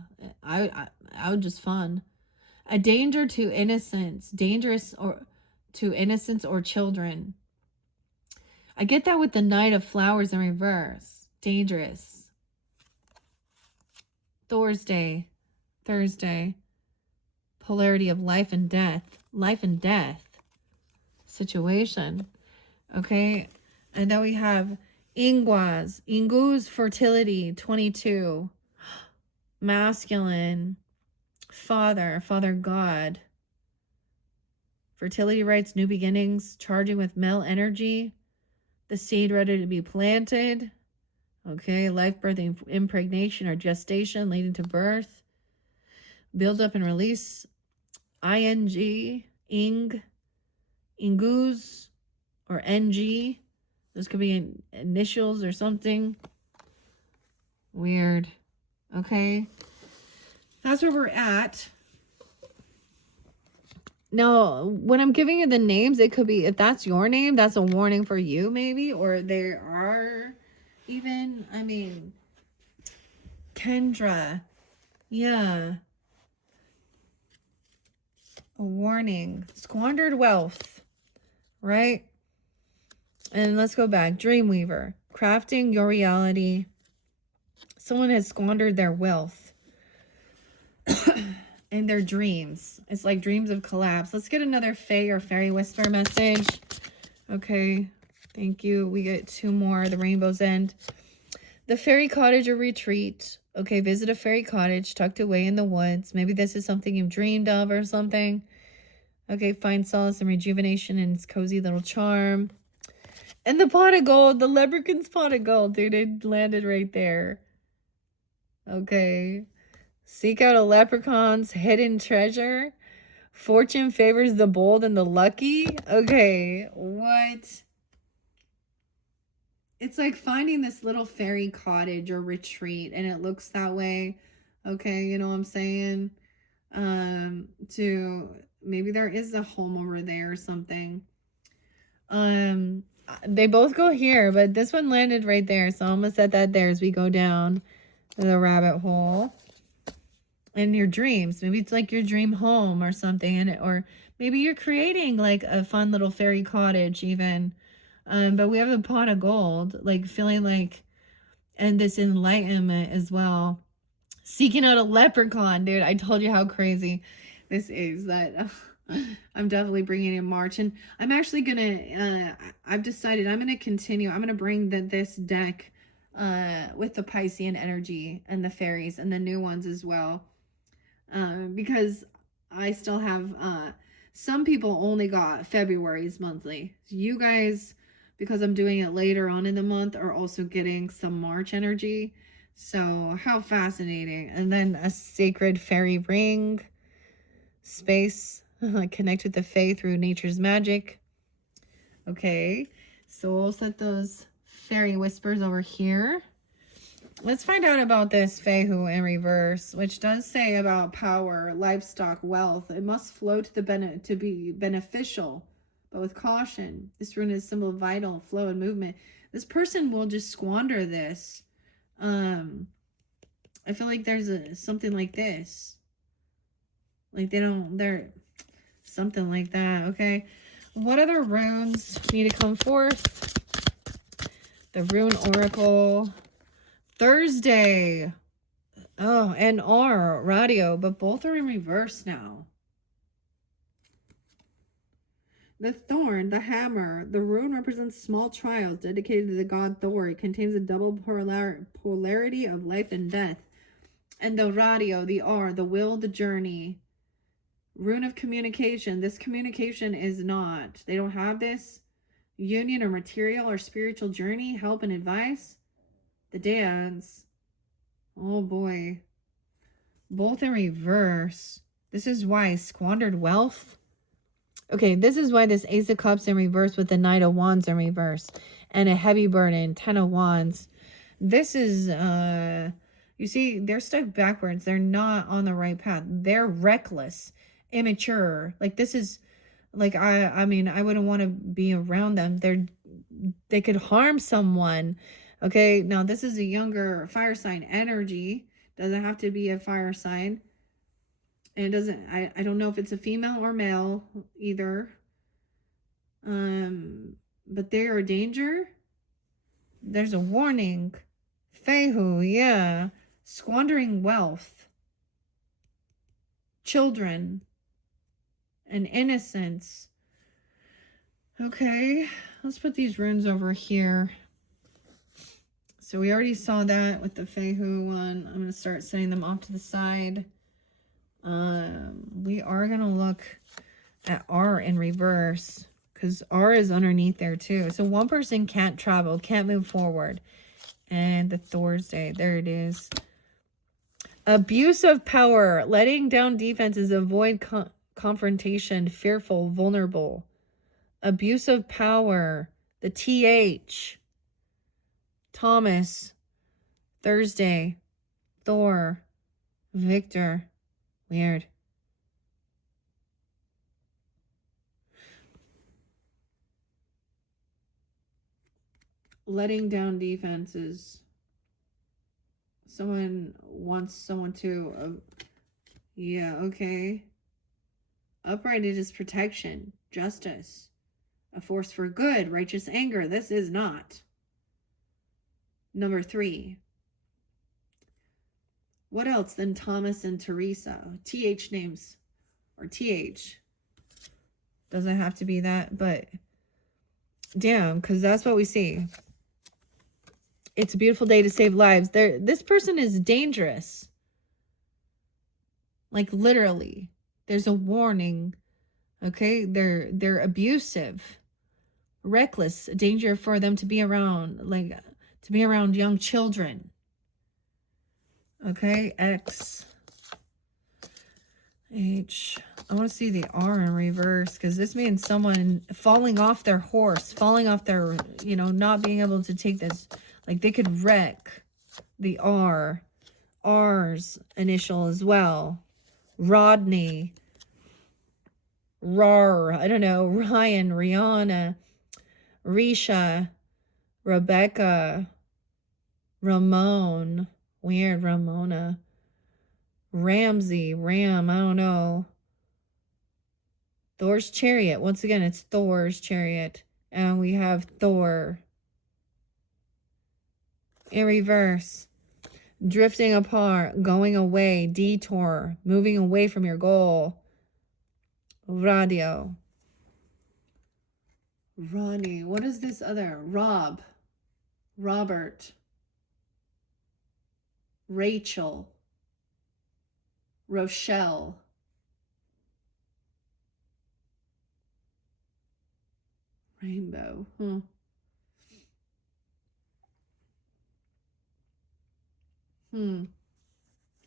was just fun. A danger to innocence, dangerous or to innocence or children. I get that with the Knight of Flowers in reverse. Dangerous. Thursday. Polarity of life and death. Life and death situation. Okay. And then we have Ingu's fertility, 22. Masculine. Father God. Fertility rites, new beginnings, charging with male energy. The seed ready to be planted. Okay, life, birthing, impregnation or gestation leading to birth. Build up and release. ING, Ingus, or NG. This could be initials or something. Weird. Okay. That's where we're at. Now, when I'm giving you the names, it could be, if that's your name, that's a warning for you maybe. Or there are even, I mean, Kendra. Yeah. A warning. Squandered wealth. Right? And let's go back. Dreamweaver. Crafting your reality. Someone has squandered their wealth and their dreams. It's like dreams of collapse. Let's get another Fae or Fairy Whisper message. Okay. Thank you. We get 2 more. The Rainbow's End. The fairy cottage or retreat. Okay, visit a fairy cottage tucked away in the woods. Maybe this is something you've dreamed of or something. Okay, find solace and rejuvenation in its cozy little charm. And the pot of gold, the leprechaun's pot of gold, dude, it landed right there. Okay. Seek out a leprechaun's hidden treasure. Fortune favors the bold and the lucky. Okay, what? It's like finding this little fairy cottage or retreat, and it looks that way. Okay, you know what I'm saying? To maybe there is a home over there or something. They both go here, but this one landed right there, so I'm gonna set that there as we go down the rabbit hole. And your dreams, maybe it's like your dream home or something, and or maybe you're creating like a fun little fairy cottage even. But we have a pot of gold, like feeling like, and this enlightenment as well. Seeking out a leprechaun, dude. I told you how crazy this is. That I'm definitely bringing in March, and I'm actually gonna. I've decided I'm gonna continue. I'm gonna bring this deck, with the Piscean energy and the fairies and the new ones as well, because I still have. Some people only got February's monthly. You guys, because I'm doing it later on in the month, are also getting some March energy. So how fascinating. And then a sacred fairy ring. Space. Connect with the fae through nature's magic. Okay. So we'll set those fairy whispers over here. Let's find out about this Fehu in reverse, which does say about power, livestock, wealth. It must flow to be beneficial, but with caution. This rune is a symbol of vital flow and movement. This person will just squander this. I feel like there's something like this. Like they're something like that. Okay. What other runes need to come forth? The rune oracle. Thursday. Oh, and R, radio, but both are in reverse now. The thorn, the hammer, the rune represents small trials dedicated to the god Thor. It contains a double polarity of life and death. And the radio, the R, the will, the journey. Rune of communication. This communication is not. They don't have this. Union or material or spiritual journey, help and advice. The dance. Oh boy. Both in reverse. This is why squandered wealth. Okay, this is why this Ace of Cups in reverse with the Knight of Wands in reverse. And a heavy burden, 10 of Wands. This is, you see, they're stuck backwards. They're not on the right path. They're reckless, immature. Like this is, like, I mean, I wouldn't want to be around them. They could harm someone. Okay, now this is a younger fire sign energy. Doesn't have to be a fire sign. And it doesn't, I don't know if it's a female or male either. But they are a danger. There's a warning. Fehu, yeah. Squandering wealth. Children. And innocence. Okay, let's put these runes over here. So we already saw that with the Fehu one. I'm going to start setting them off to the side. We are going to look at R in reverse because R is underneath there too. So one person can't travel, can't move forward. And the Thursday, there it is. Abuse of power, letting down defenses, avoid confrontation, fearful, vulnerable. Abuse of power, the TH. Thomas, Thursday, Thor, Victor. Weird. Letting down defenses. Someone wants someone to, yeah, okay. Uprighted is protection, justice, a force for good, righteous anger. This is not. Number 3. What else than Thomas and Teresa? TH names, or TH. Doesn't have to be that, but damn, because that's what we see. It's a beautiful day to save lives. This person is dangerous. Like literally. There's a warning. Okay? They're abusive. Reckless. Danger for them to be around, like to be around young children. Okay? X H. I want to see the R in reverse, because this means someone falling off their horse, falling off their, you know, not being able to take this. Like they could wreck the R. R's initial as well. Rodney. Rar. I don't know. Ryan. Rihanna. Risha. Rebecca. Ramon. Weird. Ramona. Ramsey. Ram. I don't know. Thor's chariot. Once again, it's Thor's chariot. And we have Thor. In reverse. Drifting apart. Going away. Detour. Moving away from your goal. Radio. Ronnie. What is this other? Rob. Robert. Rachel. Rochelle. Rainbow.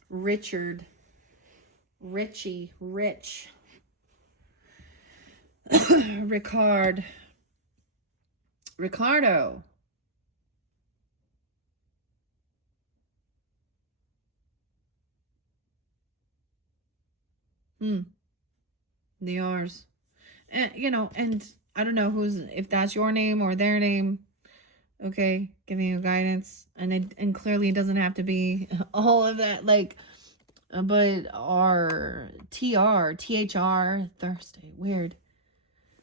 Richard. Richie. Rich. Ricardo. The R's. And, you know, and I don't know if that's your name or their name. Okay, giving you guidance. And clearly it doesn't have to be all of that, like, but R, TR, THR, Thursday. Weird.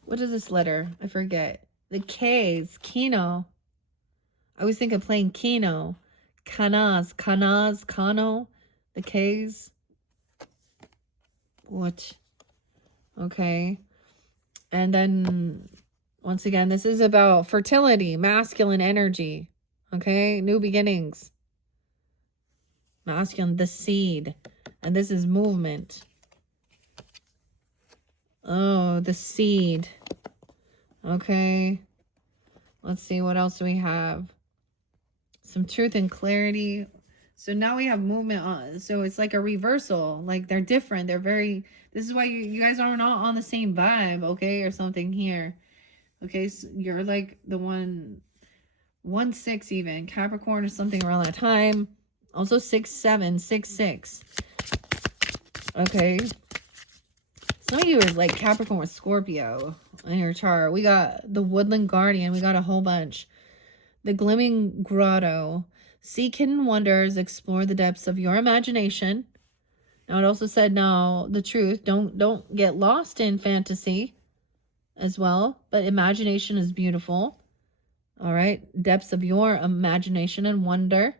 What is this letter? I forget. The K's, Kino. I always think of playing Kino. Kanas, Kano. The K's. What? Okay. And then, once again, this is about fertility, masculine energy. Okay? New beginnings. Masculine, the seed. And this is movement. Oh, the seed. Okay. Let's see, what else do we have? Some truth and clarity. So now we have movement on. So it's like a reversal. Like they're different. They're very, this is why you guys are not on the same vibe, okay? Or something here. Okay, so you're like the 1-6 even. Capricorn or something around that time. Also 6-7, 6-6. Okay. Some of you are like Capricorn with Scorpio in your chart. We got the Woodland Guardian. We got a whole bunch. The Glimmering Grotto. Seek hidden wonders. Explore the depths of your imagination. Now it also said, now the truth. Don't get lost in fantasy as well. But imagination is beautiful. All right. Depths of your imagination and wonder.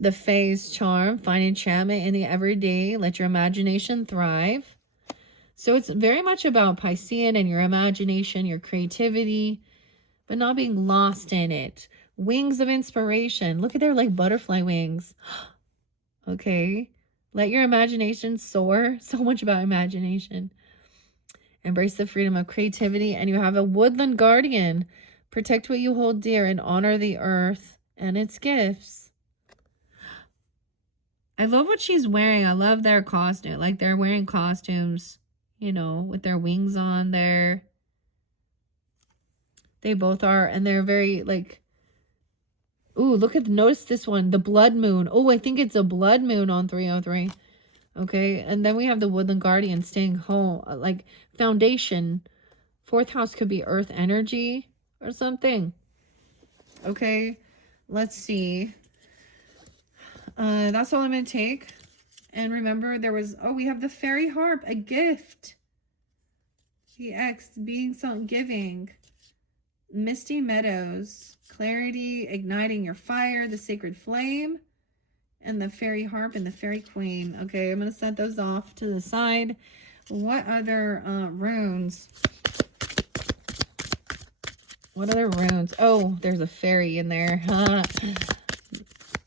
The Phase charm. Find enchantment in the everyday. Let your imagination thrive. So it's very much about Piscean and your imagination, your creativity, but not being lost in it. Wings of inspiration. Look at their like butterfly wings. Okay. Let your imagination soar. So much about imagination. Embrace the freedom of creativity. And you have a Woodland Guardian. Protect what you hold dear and honor the earth and its gifts. I love what she's wearing. I love their costume. Like they're wearing costumes, you know, with their wings on there. They both are. And they're very like, ooh, notice this one. The blood moon. Oh, I think it's a blood moon on 303. Okay. And then we have the Woodland Guardian staying home. Like foundation. 4th house could be earth energy or something. Okay. Let's see. That's all I'm going to take. And remember, there was, oh, we have the fairy harp, a gift. The X, being something giving. Misty Meadows, clarity, igniting your fire, the sacred flame, and the fairy harp and the fairy queen. Okay, I'm going to set those off to the side. What other runes? What other runes? Oh, there's a fairy in there.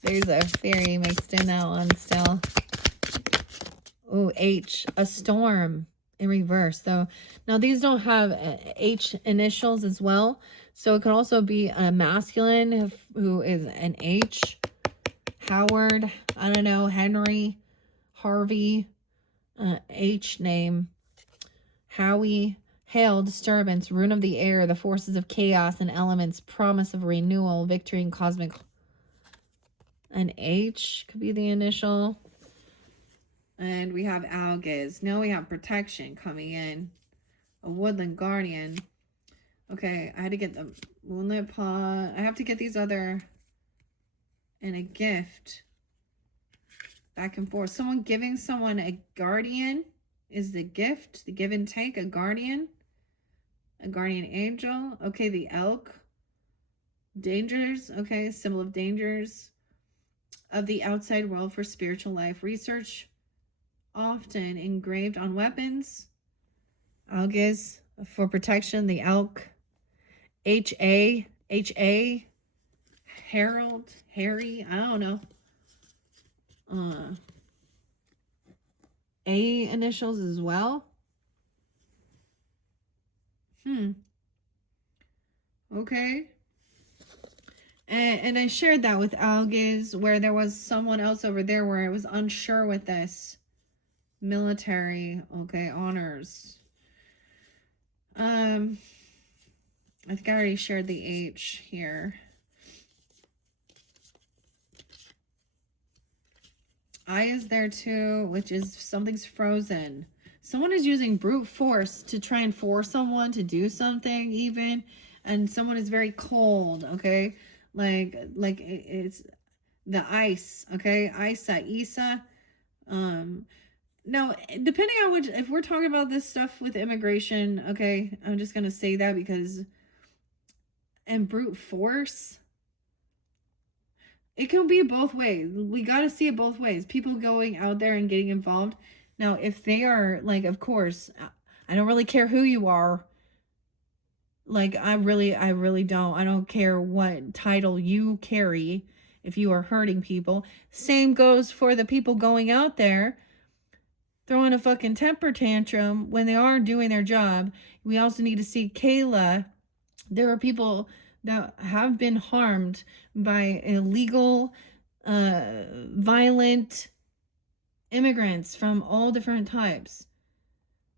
There's a fairy mixed in that one still. Oh, H, a storm in reverse. So now these don't have H initials as well. So it could also be a masculine who is an H. Howard, I don't know, Henry, Harvey, H name, Howie, hail, disturbance, rune of the air, the forces of chaos and elements, promise of renewal, victory and cosmic. An H could be the initial. And we have Algiz. Now we have protection coming in. A woodland guardian. Okay, I had to get the moonlit paw. I have to get these other. And a gift. Back and forth. Someone giving someone a guardian is the gift. The give and take. A guardian. A guardian angel. Okay, the elk. Dangers. Okay, symbol of dangers. Of the outside world for spiritual life. Research. Often engraved on weapons. Algiz for protection. The elk. H.A. Harold. Harry. I don't know. A initials as well. Okay. And I shared that with Algiz, where there was someone else over there where I was unsure with this. Military. Okay, honors. I think I already shared the H here. I is there too, which is something's frozen. Someone is using brute force to try and force someone to do something even. And someone is very cold, okay? Like it's the ice, okay? Isa. Now, depending on which, if we're talking about this stuff with immigration, okay, I'm just going to say that because, and brute force, it can be both ways. We got to see it both ways. People going out there and getting involved. Now, if they are, like, of course, I don't really care who you are. Like, I really don't. I don't care what title you carry if you are hurting people. Same goes for the people going out there throwing a fucking temper tantrum when they are doing their job. We also need to see Kayla. There are people that have been harmed by illegal, violent immigrants from all different types.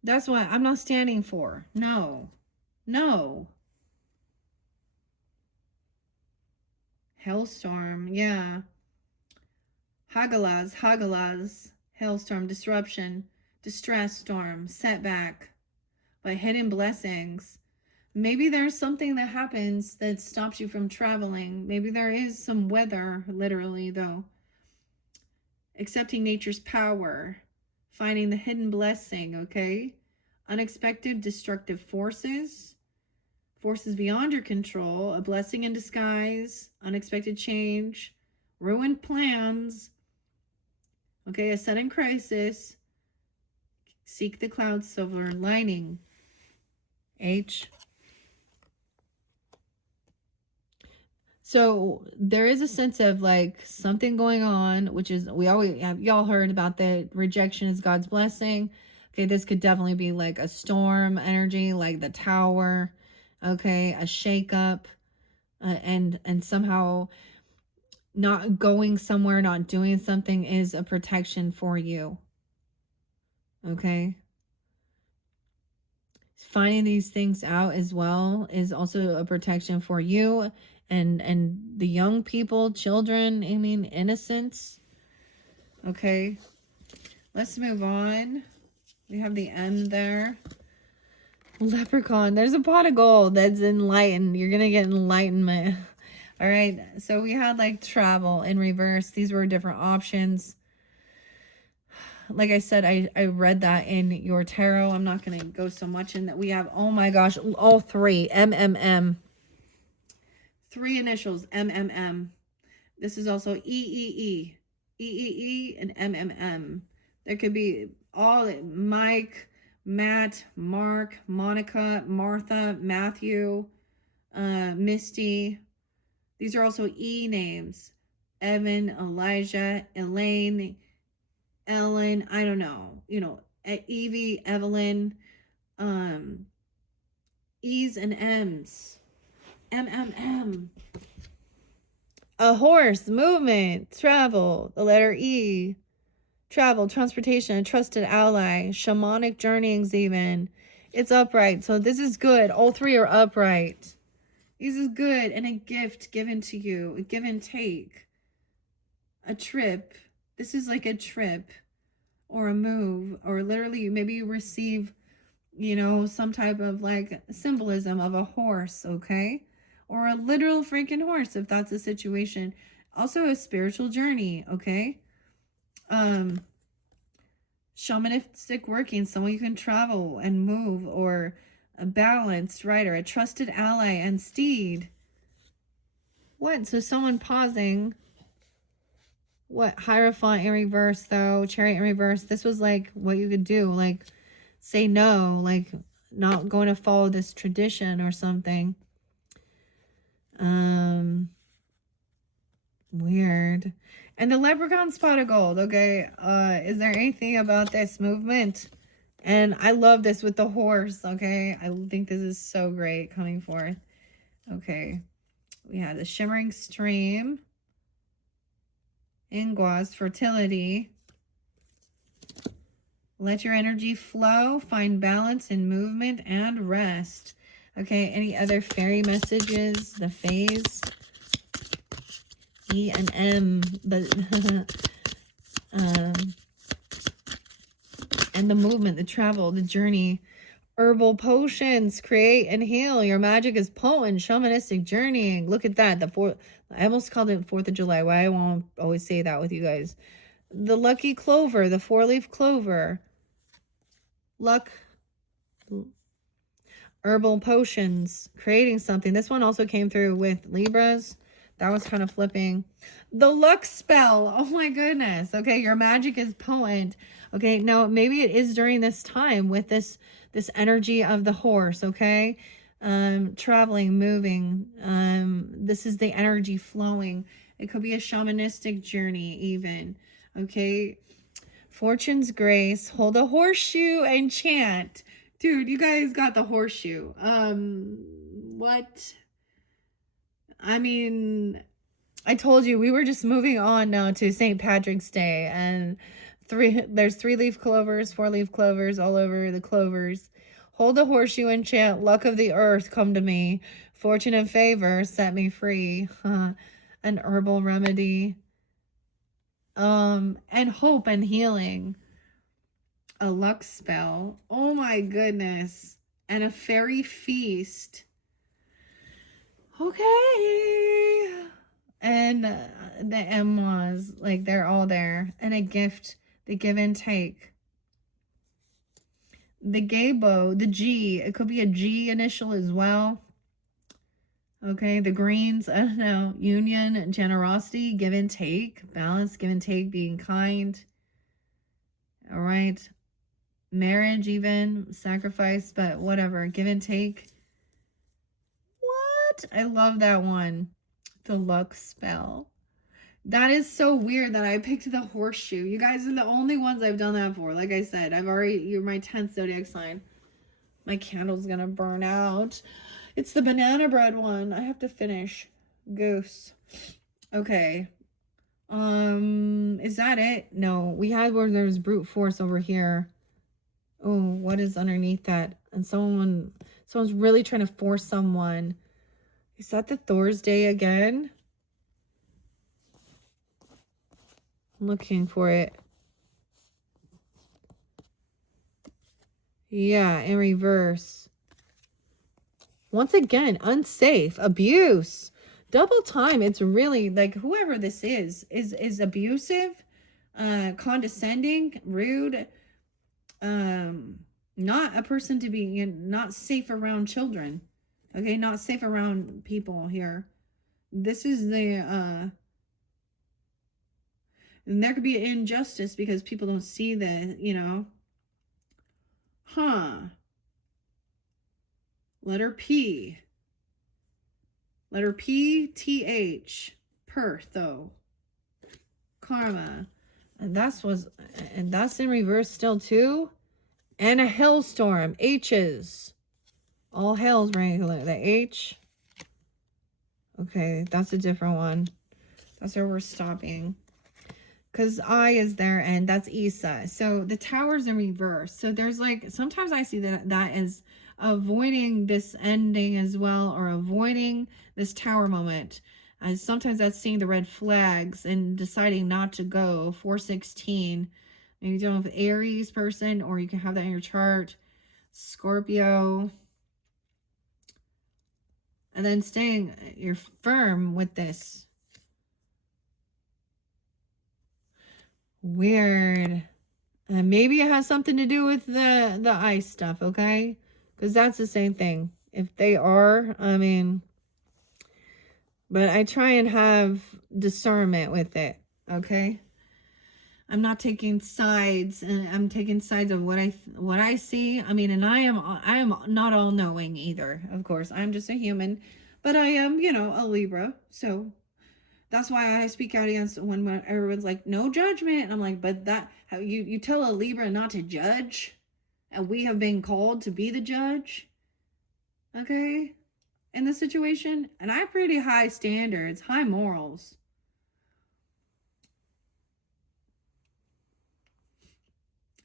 That's what I'm not standing for. No. Hailstorm, yeah. Hagalaz. Hailstorm, disruption, distress, storm, setback, by hidden blessings. Maybe there's something that happens that stops you from traveling. Maybe there is some weather, literally, though. Accepting nature's power. Finding the hidden blessing, okay? Unexpected destructive forces. Forces beyond your control. A blessing in disguise. Unexpected change. Ruined plans. Okay, a sudden crisis. Seek the cloud silver lining. H. So there is a sense of like something going on, which is, we always have, y'all heard about the rejection is God's blessing. Okay, this could definitely be like a storm energy, like the tower. Okay, a shakeup, and somehow not going somewhere, not doing something is a protection for you. Okay. Finding these things out as well is also a protection for you and the young people, children, I mean, innocence. Okay. Let's move on. We have the M there. Leprechaun. There's a pot of gold that's enlightened. You're going to get enlightenment. All right. So we had like travel in reverse. These were different options. Like I said, I read that in your tarot. I'm not going to go so much in that. We have, oh my gosh, all three. MMM. Three initials. MMM. This is also EEE. EEE and MMM. There could be all Mike, Matt, Mark, Monica, Martha, Matthew, Misty. These are also E names. Evan, Elijah, Elaine, Ellen, I don't know, you know, Evie, Evelyn, E's and M's. MMM. A horse, movement, travel, the letter E. Travel, transportation, a trusted ally, shamanic journeyings even. It's upright. So this is good. All three are upright. This is good. And a gift given to you. A give and take. A trip. This is like a trip. Or a move. Or literally maybe you receive, you know, some type of like symbolism of a horse. Okay? Or a literal freaking horse if that's a situation. Also a spiritual journey. Okay? Shamanistic working, someone you can travel and move, or a balanced rider, a trusted ally, and steed. What? So someone pausing. What? Hierophant in reverse, though. Chariot in reverse. This was like what you could do, like say no, like not going to follow this tradition or something. Weird. And the leprechaun spot of gold. Okay. Is there anything about this movement? And I love this with the horse. Okay. I think this is so great coming forth. Okay. We have the shimmering stream. Inguas, fertility. Let your energy flow. Find balance in movement and rest. Okay. Any other fairy messages? The phase. E and M, but and the movement, the travel, the journey. Herbal potions, create and heal. Your magic is potent. Shamanistic journeying. Look at that. I almost called it 4th of July. Why I won't always say that with you guys. The lucky clover, the 4-leaf clover. Luck. Herbal potions, creating something. This one also came through with Libras. That was kind of flipping. The luck spell. Oh my goodness. Okay, your magic is potent. Okay, now maybe it is during this time with this energy of the horse, okay? Traveling, moving. This is the energy flowing. It could be a shamanistic journey even. Okay? Fortune's grace. Hold a horseshoe and chant. Dude, you guys got the horseshoe. What? I mean, I told you we were just moving on now to St. Patrick's Day, and there's 3-leaf clovers, 4-leaf clovers all over the clovers. Hold a horseshoe and chant, luck of the earth, come to me. Fortune and favor, set me free. An herbal remedy. And hope and healing. A luck spell. Oh my goodness. And a fairy feast. Okay. And the Emmas, like they're all there. And a gift, the give and take. The Gabo, the G, it could be a G initial as well. Okay, the greens, I don't know, union, generosity, give and take, balance, give and take, being kind. All right, marriage even, sacrifice, but whatever, give and take. What? I love that one. The luck spell. That is so weird that I picked the horseshoe. You guys are the only ones I've done that for. Like I said, you're my 10th zodiac sign. My candle's gonna burn out. It's the banana bread one. I have to finish. Goose. Okay. Is that it? No, we had where there's brute force over here. Oh, what is underneath that? And someone's really trying to force someone. Is that the Thursday again? I'm looking for it. Yeah, in reverse. Once again, unsafe, abuse. double time. It's really like whoever this is abusive, condescending, rude, not a person to be, not safe around children. Okay, not safe around people here. This is the and there could be an injustice because people don't see the, letter P. Letter P, T, H. Though. Karma. And that's in reverse still too. And a hailstorm. H's. All hail's regular. The H. Okay, that's a different one. That's where we're stopping. Because I is there, and that's Isa. So the tower's in reverse. So there's like, sometimes I see that as avoiding this ending as well, or avoiding this tower moment. And sometimes that's seeing the red flags and deciding not to go. 416. Maybe dealing with Aries person, or you can have that in your chart. Scorpio. And then you're firm with this. Weird. And maybe it has something to do with the ice stuff, okay? Because that's the same thing. If they are, I mean, but I try and have discernment with it, okay? I'm not taking sides, and I'm taking sides of what I see. I mean, and I am not all knowing either, of course. I'm just a human, but I am, a Libra, so that's why I speak out against when everyone's like, no judgment. And I'm like, but that, how you tell a Libra not to judge, and we have been called to be the judge, okay, in this situation. And I have pretty high standards, high morals.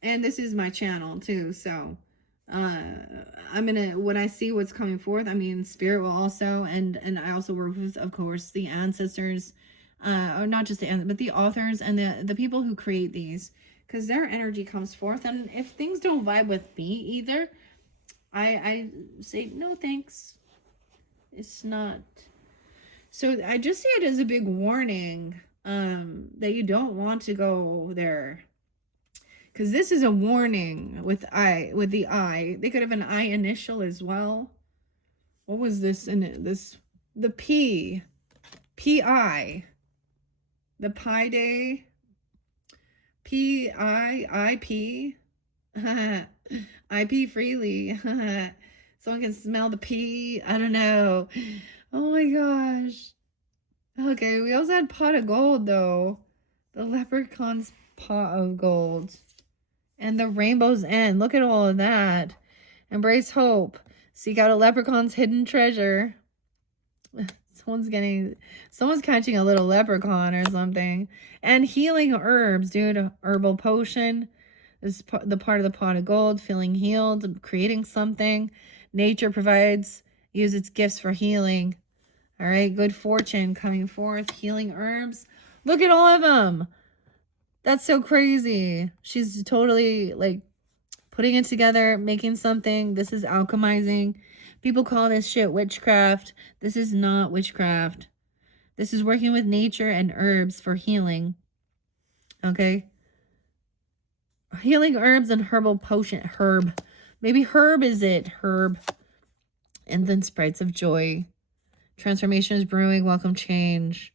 And this is my channel too, so I'm gonna, when I see what's coming forth, I mean, spirit will also, and I also work with, of course, the ancestors, or not just the but the authors and the people who create these, because their energy comes forth. And if things don't vibe with me either, I say no thanks. It's not. So I just see it as a big warning, that you don't want to go there. Because this is a warning with the I. They could have an I initial as well. What was this in it? The P. P-I. The Pi Day. P-I-I-P. I-P freely. Someone can smell the P. I don't know. Oh my gosh. Okay, we also had pot of gold though. The leprechaun's pot of gold. And the rainbow's end. Look at all of that. Embrace hope. Seek out a leprechaun's hidden treasure. Someone's catching a little leprechaun or something. And healing herbs, dude. Herbal potion. This is the part of the pot of gold. Feeling healed. Creating something. Nature provides. Use its gifts for healing. All right. Good fortune coming forth. Healing herbs. Look at all of them. That's so crazy. She's totally like putting it together, making something. This is alchemizing. People call this shit witchcraft. This is not witchcraft. This is working with nature and herbs for healing. Okay? Healing herbs and herbal potion. Herb. Maybe herb is it. Herb. And then sprites of joy. Transformation is brewing. Welcome change.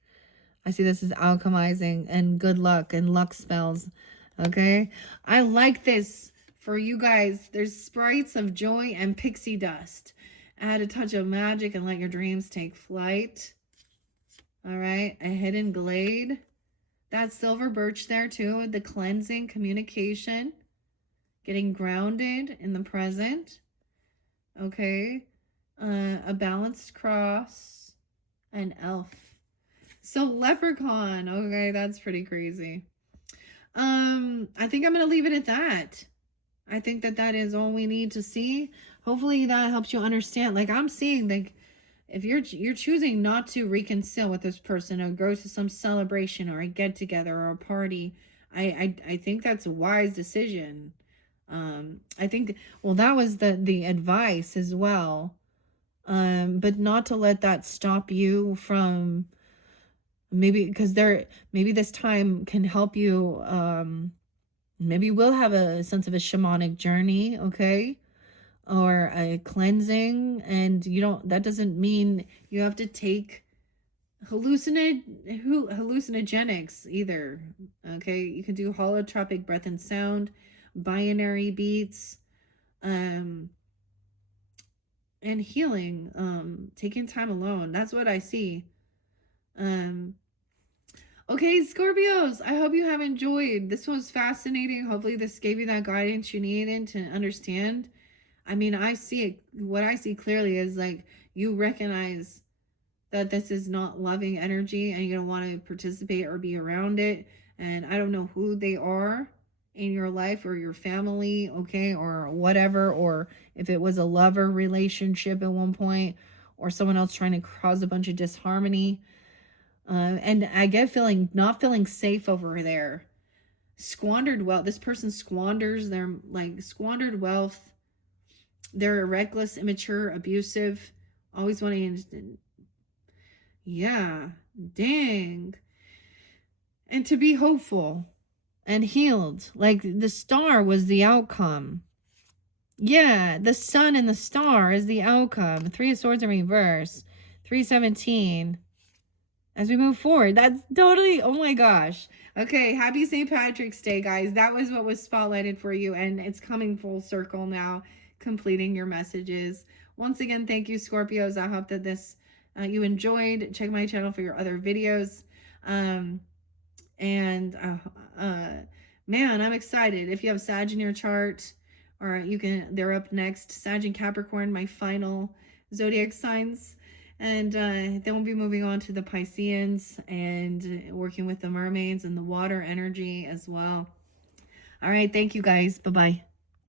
I see this as alchemizing and good luck and luck spells. Okay? I like this for you guys. There's sprites of joy and pixie dust. Add a touch of magic and let your dreams take flight. All right? A hidden glade. That silver birch there too. The cleansing, communication. Getting grounded in the present. Okay? A balanced cross. An elf. So leprechaun, okay, that's pretty crazy. I think I'm gonna leave it at that. I think that is all we need to see. Hopefully that helps you understand. Like I'm seeing, like if you're choosing not to reconcile with this person or go to some celebration or a get together or a party, I think that's a wise decision. I think, well, that was the advice as well. But not to let that stop you from, maybe because maybe this time can help you, maybe you will have a sense of a shamanic journey, okay? Or a cleansing, and you don't, that doesn't mean you have to take hallucinogenics either. Okay, you can do holotropic breath and sound, binary beats, um and healing, taking time alone. That's what I see. um okay, Scorpios, I hope you have enjoyed. This was fascinating. Hopefully this gave you that guidance you needed to understand. I mean, I see it, what I see clearly is like you recognize that this is not loving energy and you don't want to participate or be around it. And I don't know who they are in your life or your family, okay, or whatever, or if it was a lover relationship at one point or someone else trying to cause a bunch of disharmony. And I get feeling not feeling safe over there. Squandered wealth. This person squanders their, like, squandered wealth. They're reckless, immature, abusive, always wanting to, yeah, dang. And to be hopeful and healed. Like the star was the outcome. Yeah, the sun and the star is the outcome. Three of Swords in reverse. 317. As we move forward, that's totally, oh my gosh. Okay, happy St. Patrick's Day, guys. That was what was spotlighted for you, and it's coming full circle now, completing your messages. Once again, thank you, Scorpios. I hope that this you enjoyed. Check my channel for your other videos. And man, I'm excited. If you have Sag in your chart, or you can, they're up next. Sag and Capricorn, my final zodiac signs. And then we'll be moving on to the Pisceans and working with the mermaids and the water energy as well. All right. Thank you, guys. Bye-bye.